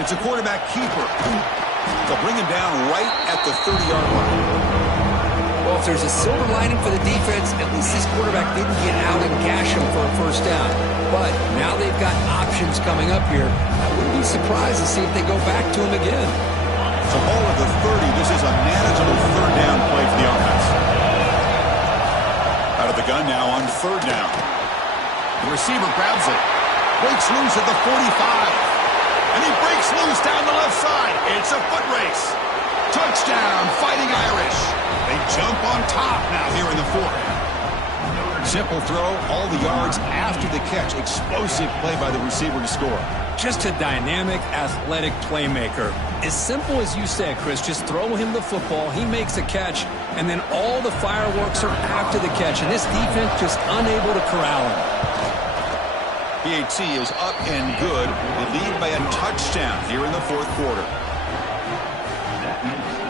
It's a quarterback keeper. They'll bring him down right at the 30-yard line. Well, if there's a silver lining for the defense, at least this quarterback didn't get out and gash him for a first down. But now they've got options coming up here. I wouldn't be surprised to see if they go back to him again. So ball at the 30. This is a manageable third down play for the offense. Out of the gun now on third down. The receiver grabs it. Breaks loose at the 45. And he breaks loose down the left side. It's a foot race. Touchdown, Fighting Irish. They jump on top now here in the fourth. Simple throw, all the yards after the catch. Explosive play by the receiver to score. Just a dynamic, athletic playmaker. As simple as you said, Chris, just throw him the football, he makes a catch, and then all the fireworks are after the catch, and this defense just unable to corral him. PAT is up and good. They lead by a touchdown here in the fourth quarter.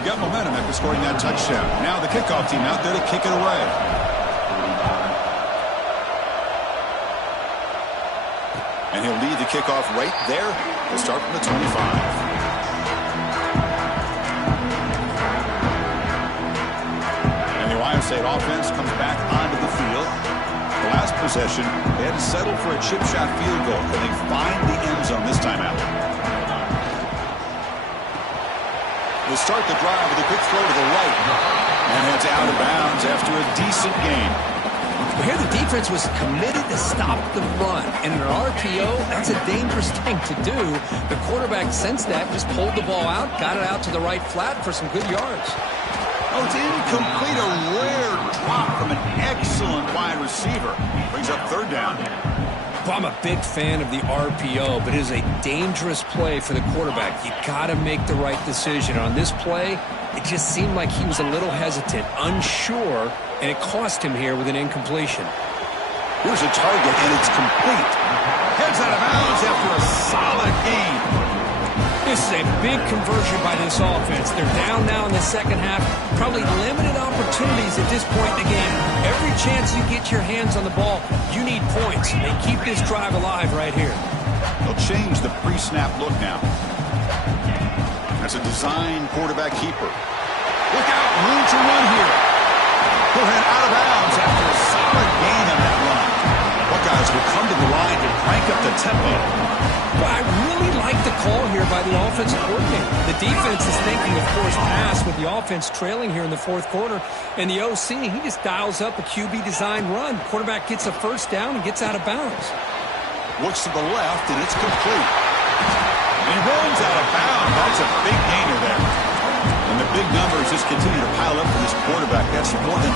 Got momentum after scoring that touchdown. Now the kickoff team out there to kick it away. And And he'll lead the kickoff right there. He'll start from the 25. Ohio State offense comes back onto the field. The last possession, they had to settle for a chip shot field goal, and they find the end zone this time out. They'll start the drive with a quick throw to the right, and heads out of bounds after a decent gain. Here the defense was committed to stop the run. And in an RPO, that's a dangerous thing to do. The quarterback sensed that, just pulled the ball out, got it out to the right flat for some good yards. Oh, it's incomplete. A rare drop from an excellent wide receiver. Brings up third down. Well, I'm a big fan of the RPO, but it is a dangerous play for the quarterback. You got to make the right decision. On this play, it just seemed like he was a little hesitant, unsure, and it cost him here with an incompletion. Here's a target, and it's complete. Heads out of bounds after a solid gain. This is a big conversion by this offense. They're down now in the second half. Probably limited opportunities at this point in the game. Every chance you get your hands on the ball, you need points. They keep this drive alive right here. They'll change the pre-snap look now. That's a design quarterback keeper. Look out, room to run here. He'll head out of bounds after a solid gain on that run. Buckeyes will come to the line to crank up the tempo. Well, I really like the call here by the offensive coordinator. The defense is thinking, of course, pass with the offense trailing here in the fourth quarter. And the OC, he just dials up a QB design run. Quarterback gets a first down and gets out of bounds. Looks to the left, and it's complete. And he runs out of bounds. That's a big gainer there. And the big numbers just continue to pile up for this quarterback. That's more than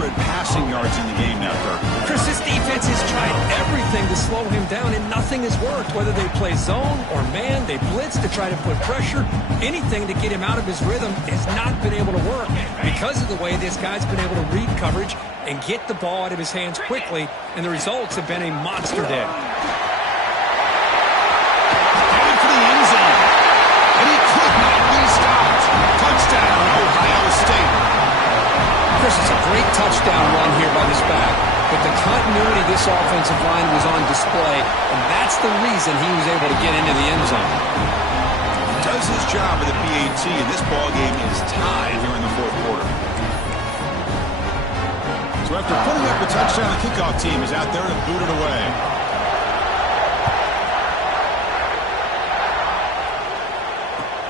400 passing yards in the game now, Kirk. Chris, this defense has tried everything to slow him down, and nothing has worked. Whether they play zone or man, they blitz to try to put pressure. Anything to get him out of his rhythm has not been able to work because of the way this guy's been able to read coverage and get the ball out of his hands quickly, and the results have been a monster day. Headed for the end zone, and he could not be stopped. Touchdown, Ohio State. Chris, it's a great touchdown run here by this back, but the continuity of this offensive line was on display, and that's the reason he was able to get into the end zone. He does his job with the PAT, and this ball game is tied here in the fourth quarter. So after putting up a touchdown, the kickoff team is out there to boot it away.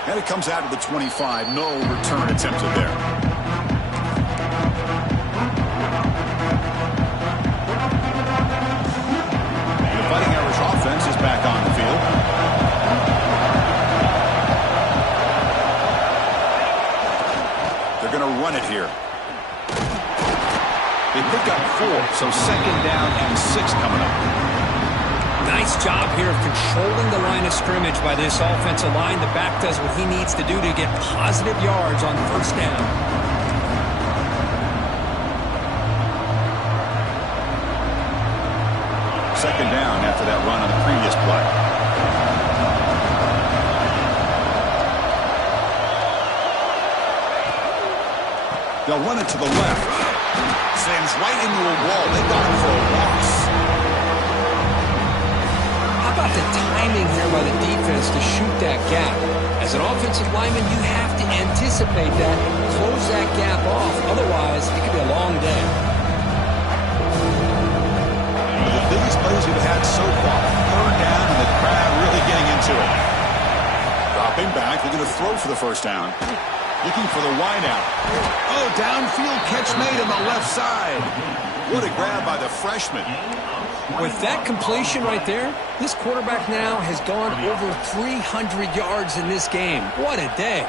And it comes out of the 25. No return attempted there. The Fighting Irish offense is back on the field. They're going to run it here. They pick up 4, so second down and 6 coming up. Nice job here of controlling the line of scrimmage by this offensive line. The back does what he needs to do to get positive yards on first down. Second down after that run on the previous play. They'll run it to the left. Slams right into a wall. They got him for a loss. How about the timing here by the defense to shoot that gap? As an offensive lineman, you have to anticipate that, close that gap off. Otherwise, it could be a long day. One of the biggest plays we've had so far. Third down, and the crowd really getting into it. Dropping back, looking to throw for the first down. Looking for the wideout. Oh, downfield catch made on the left side. What a grab by the freshman. With that completion right there, this quarterback now has gone over 300 yards in this game. What a day.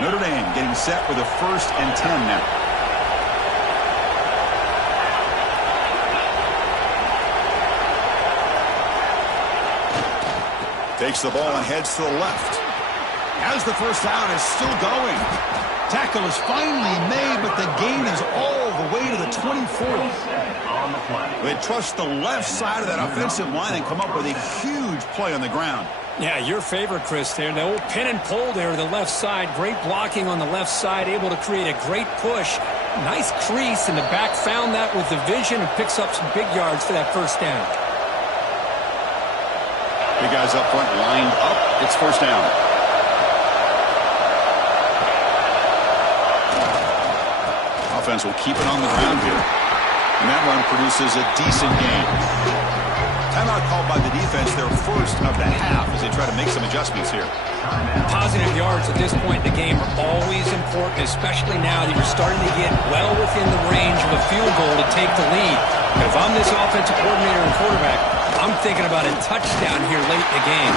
Notre Dame getting set with a 1st and 10 now. Takes the ball and heads to the left. As the first down is still going. Tackle is finally made, but the gain is all the way to the 24. They trust the left side of that offensive line and come up with a huge play on the ground. Yeah, your favorite, Chris, there. The old pin and pull there to the left side. Great blocking on the left side, able to create a great push. Nice crease, and the back found that with the vision and picks up some big yards for that first down. Big guys up front lined up. It's first down. Offense will keep it on the ground here. And that run produces a decent gain. Timeout called by the defense, their first of the half, as they try to make some adjustments here. Positive yards at this point in the game are always important, especially now that you're starting to get well within the range of a field goal to take the lead. But if I'm this offensive coordinator and quarterback, I'm thinking about a touchdown here late in the game.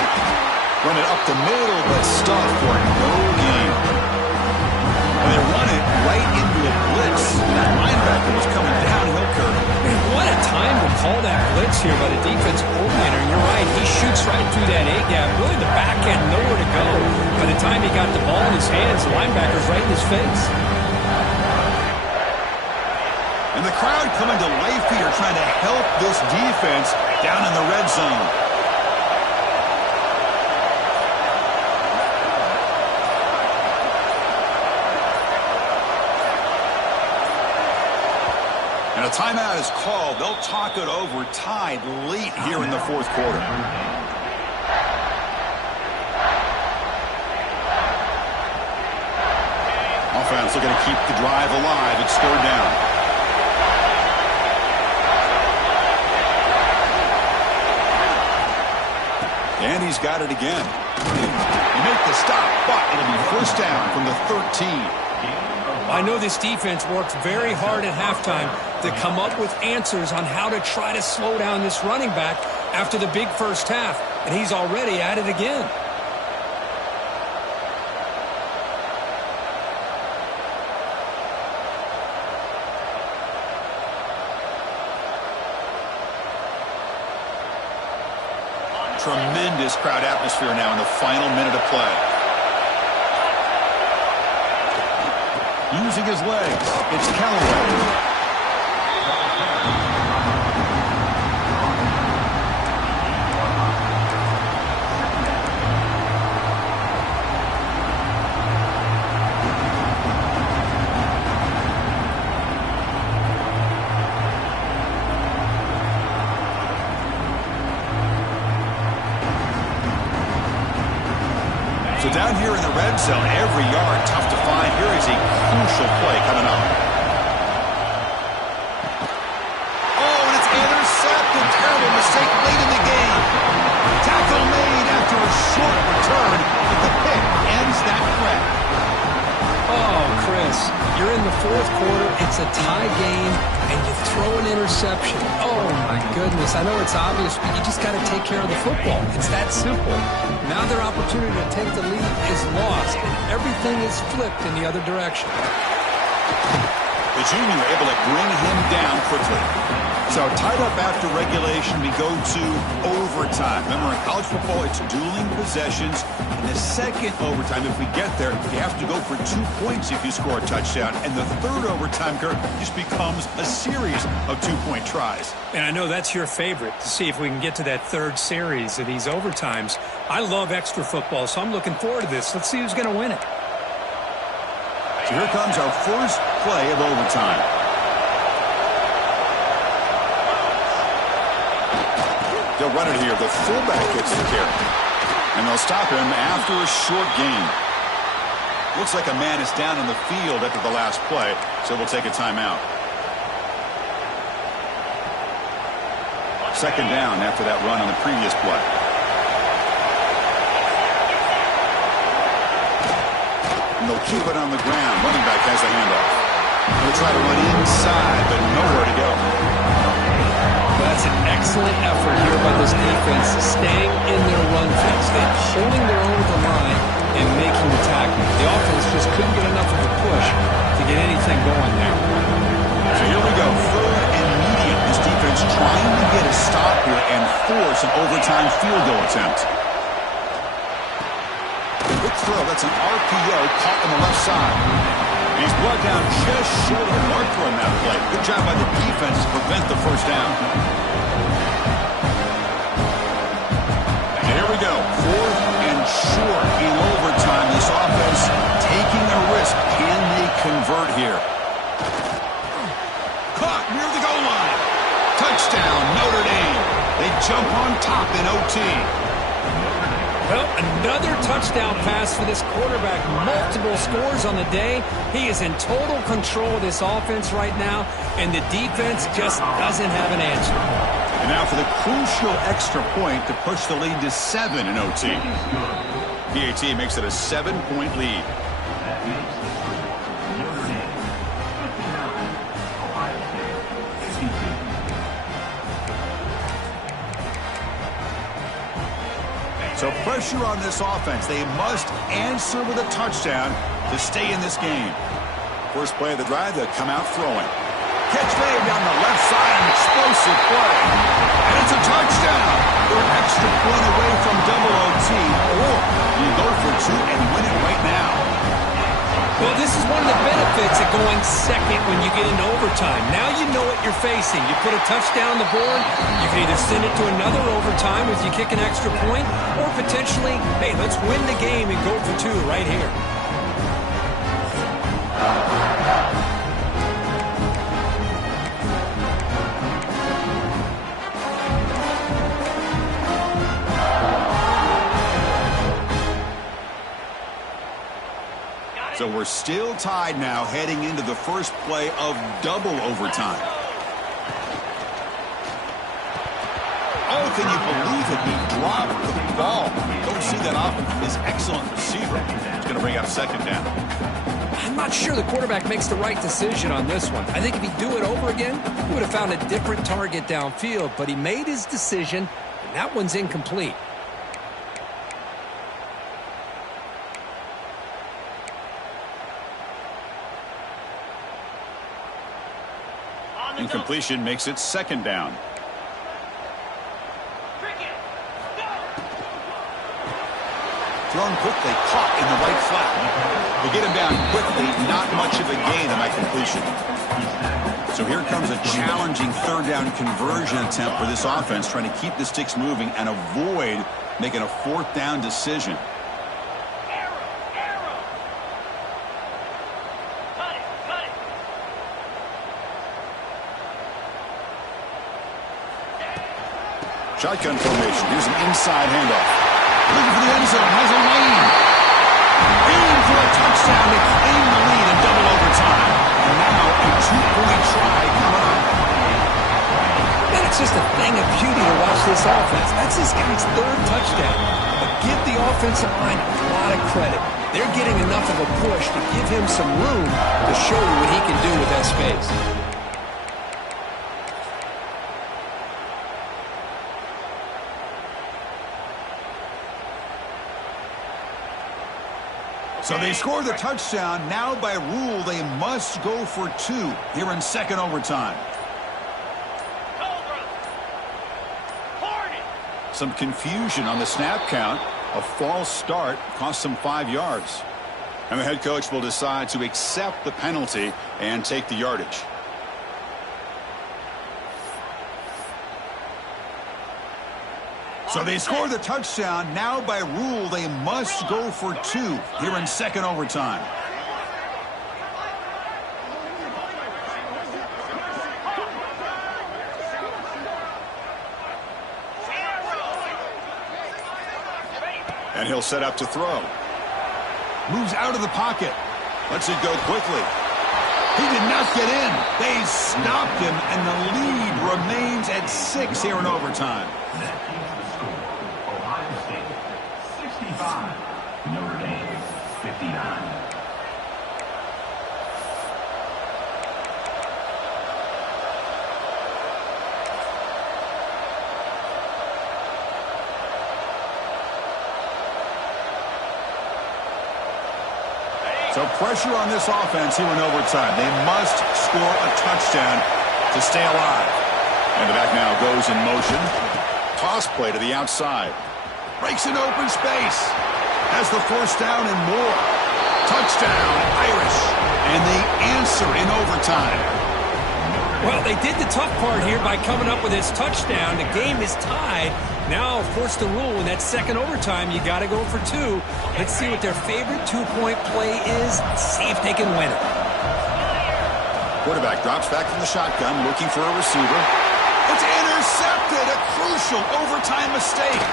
Run it up the middle, but stuck for no gain. And they run it right into a blitz. That linebacker was coming downhill curve. Man, what a time to call that blitz here by the defensive coordinator. And you're right, he shoots right through that A-gap. Really, the back end, nowhere to go. By the time he got the ball in his hands, the linebacker's right in his face. And the crowd coming to life here, trying to help this defense down in the red zone. And a timeout is called. They'll talk it over, tied late here in the fourth quarter. Offense looking to keep the drive alive. It's third down. And he's got it again. He make the stop, but it'll be first down from the 13. I know this defense worked very hard at halftime to come up with answers on how to try to slow down this running back after the big first half, and he's already at it again. Tremendous crowd atmosphere now in the final minute of play. Using his legs, it's Callaway. So down here in the red zone, every yard tough to find. Here is a crucial play coming up. Oh, and it's intercepted. Terrible mistake late in the game. Tackle made after a short return, but the pick ends that threat. Oh, Chris, you're in the fourth quarter. It's a tie game, and you throw an interception. Oh, my goodness. I know it's obvious, but you just got to take care of the football. It's that simple. Now their opportunity to take the lead is lost, and everything is flipped in the other direction. The junior able to bring him down quickly. So tied up after regulation, we go to overtime. Remember, in college football, it's dueling possessions. In the second overtime, if we get there, you have to go for 2 points if you score a touchdown. And the third overtime, Kurt, just becomes a series of 2-point tries. And I know that's your favorite, to see if we can get to that third series of these overtimes. I love extra football, so I'm looking forward to this. Let's see who's going to win it. So here comes our first play of overtime. They'll run it here. The fullback gets the carry. And they'll stop him after a short gain. Looks like a man is down on the field after the last play, so we'll take a timeout. Second down after that run on the previous play. And they'll keep it on the ground. Running back has the handoff. They'll try to run inside, but nowhere to go. That's an excellent effort here by this defense, staying in their run fix. They're holding their own with the line and making the tackle. The offense just couldn't get enough of a push to get anything going there. So here we go, third and medium. This defense trying to get a stop here and force an overtime field goal attempt. Good throw. That's an RPO caught on the left side. And he's brought down just short of the marker on that play. Good job by the defense to prevent the first down. And here we go. 4th jump on top in OT. Well, another touchdown pass for this quarterback. Multiple scores on the day. He is in total control of this offense right now, and the defense just doesn't have an answer. And now for the crucial extra point to push the lead to 7 in OT. PAT makes it a 7-point lead. So pressure on this offense. They must answer with a touchdown to stay in this game. First play of the drive, they'll come out throwing. Catch made down the left side, an explosive play. And it's a touchdown. They're an extra point away from double OT, or you go for 2 and win it right now. Well, this is one of the benefits of going second when you get into overtime. Now you know what you're facing. You put a touchdown on the board, you can either send it to another overtime if you kick an extra point, or potentially, hey, let's win the game and go for 2 right here. So we're still tied now heading into the first play of double overtime. Oh, can you believe it? He dropped the ball. Don't see that often from this excellent receiver. It's going to bring up second down. I'm not sure the quarterback makes the right decision on this one. I think if he'd do it over again, he would have found a different target downfield, but he made his decision, and that one's incomplete. Incompletion makes it second down. Thrown quickly, caught in the right flat. They get him down quickly, not much of a gain on that completion. So here comes a challenging third down conversion attempt for this offense, trying to keep the sticks moving and avoid making a fourth down decision. Shotgun formation. Here's an inside handoff. Looking for the end zone. Has a lane. Aim for a touchdown to claim the lead in double overtime. And now a 2-point try coming up. Man, it's just a thing of beauty to watch this offense. That's this guy's 3rd touchdown. But give the offensive line a lot of credit. They're getting enough of a push to give him some room to show you what he can do with that space. So they score the touchdown. Now by rule, they must go for 2 here in second overtime. Some confusion on the snap count. A false start cost them 5 yards. And the head coach will decide to accept the penalty and take the yardage. So they score the touchdown. Now by rule, they must go for 2 here in second overtime. And he'll set up to throw. Moves out of the pocket. Lets it go quickly. He did not get in. They stopped him, and the lead remains at 6 here in overtime. Notre Dame 59. So pressure on this offense here in overtime. They must score a touchdown to stay alive. And the back now goes in motion. Toss play to the outside. Breaks an open space. Has the first down and more. Touchdown, Irish. And they answer in overtime. Well, they did the tough part here by coming up with this touchdown. The game is tied. Now, of course, the rule in that second overtime, you got to go for 2. Let's see what their favorite 2-point play is. See if they can win it. Quarterback drops back from the shotgun, looking for a receiver. It's intercepted, a crucial overtime mistake.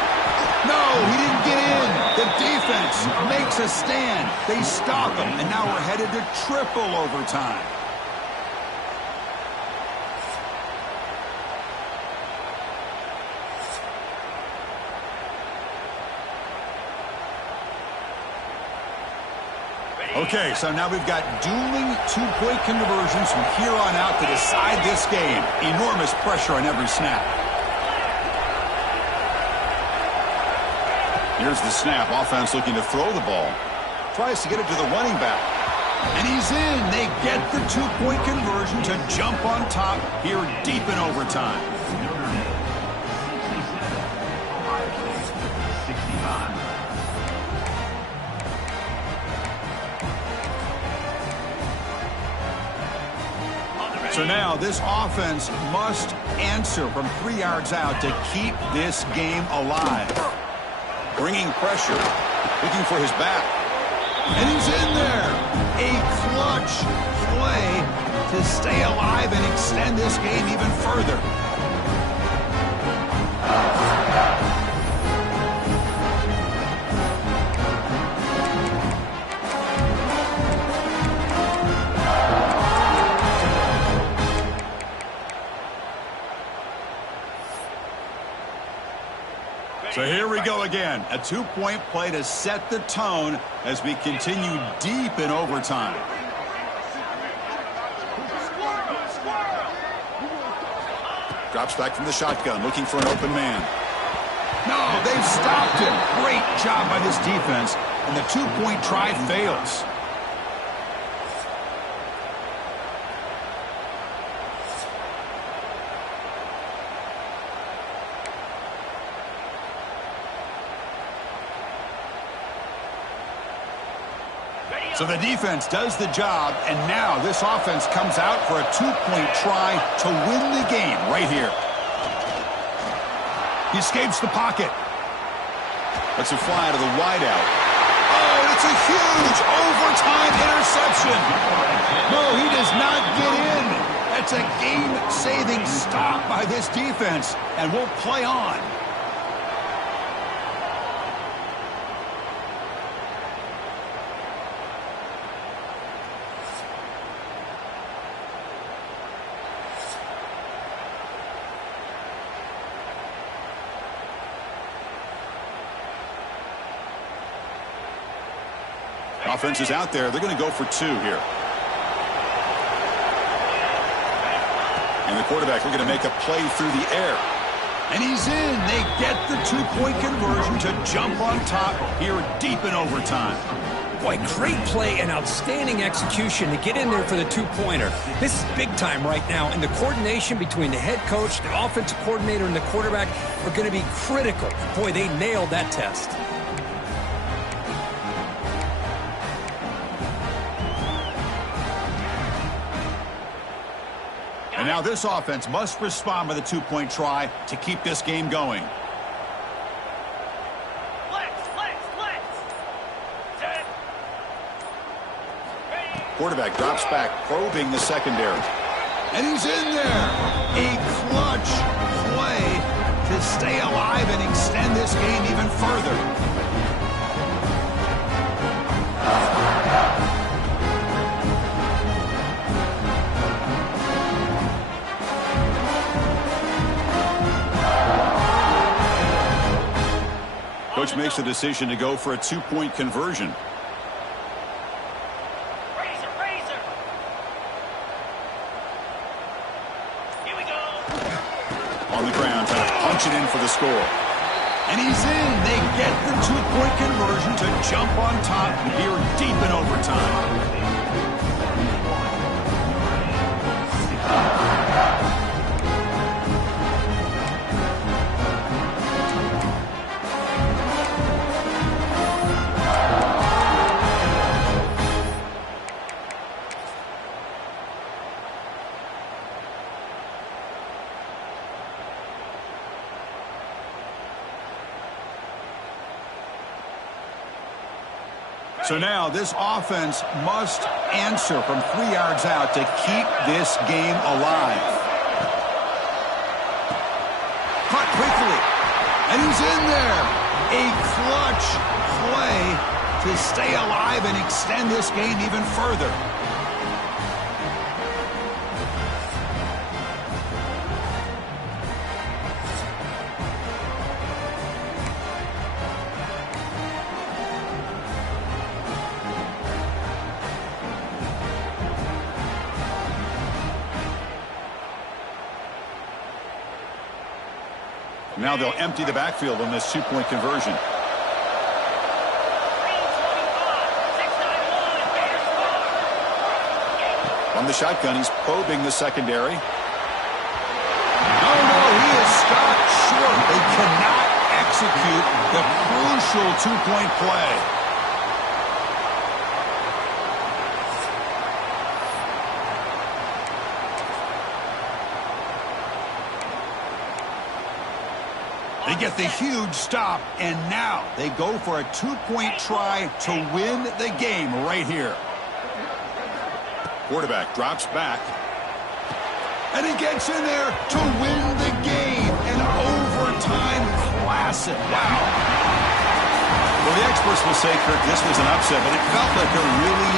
No, he didn't get in. The defense makes a stand. They stop him, and now we're headed to triple overtime. Okay, so now we've got dueling two-point conversions from here on out to decide this game. Enormous pressure on every snap. Here's the snap. Offense looking to throw the ball. Tries to get it to the running back. And he's in. They get the two-point conversion to jump on top here deep in overtime. Notre Dame, 67. Ohio State, 65. So now this offense must answer from 3 yards out to keep this game alive. Bringing pressure, looking for his back. And he's in there. A clutch play to stay alive and extend this game even further. So here we go again. A two-point play to set the tone as we continue deep in overtime. Drops back from the shotgun, looking for an open man. No, they've stopped him. Great job by this defense. And the two-point try fails. So the defense does the job, and now this offense comes out for a two-point try to win the game right here. He escapes the pocket. Lets it fly to the wideout. Oh, it's a huge overtime interception. No, he does not get in. That's a game-saving stop by this defense, and we'll play on. Offense is out there. They're going to go for 2 here. And the quarterback looking to make a play through the air. And he's in. They get the two-point conversion to jump on top here deep in overtime. Boy, great play and outstanding execution to get in there for the two-pointer. This is big time right now, and the coordination between the head coach, the offensive coordinator, and the quarterback are going to be critical. Boy, they nailed that test. And now this offense must respond with a two-point try to keep this game going. Quarterback drops back, probing the secondary. And he's in there. A clutch play to stay alive and extend this game even further. Coach makes the decision to go for a two-point conversion. Razor. Here we go. On the ground, trying to punch it in for the score. And he's in. They get the two-point conversion to jump on top here deep in overtime. So now this offense must answer from 3 yards out to keep this game alive. And he's in there. A clutch play to stay alive and extend this game even further. Now they'll empty the backfield on this two-point conversion. On the shotgun, he's probing the secondary. Oh, no, he is stopped short. They cannot execute the crucial two-point play. They get the huge stop, and now they go for a two-point try to win the game right here. Quarterback drops back. And he gets in there to win the game. An overtime classic. Wow. Well, the experts will say, Kirk, this was an upset, but it felt like a really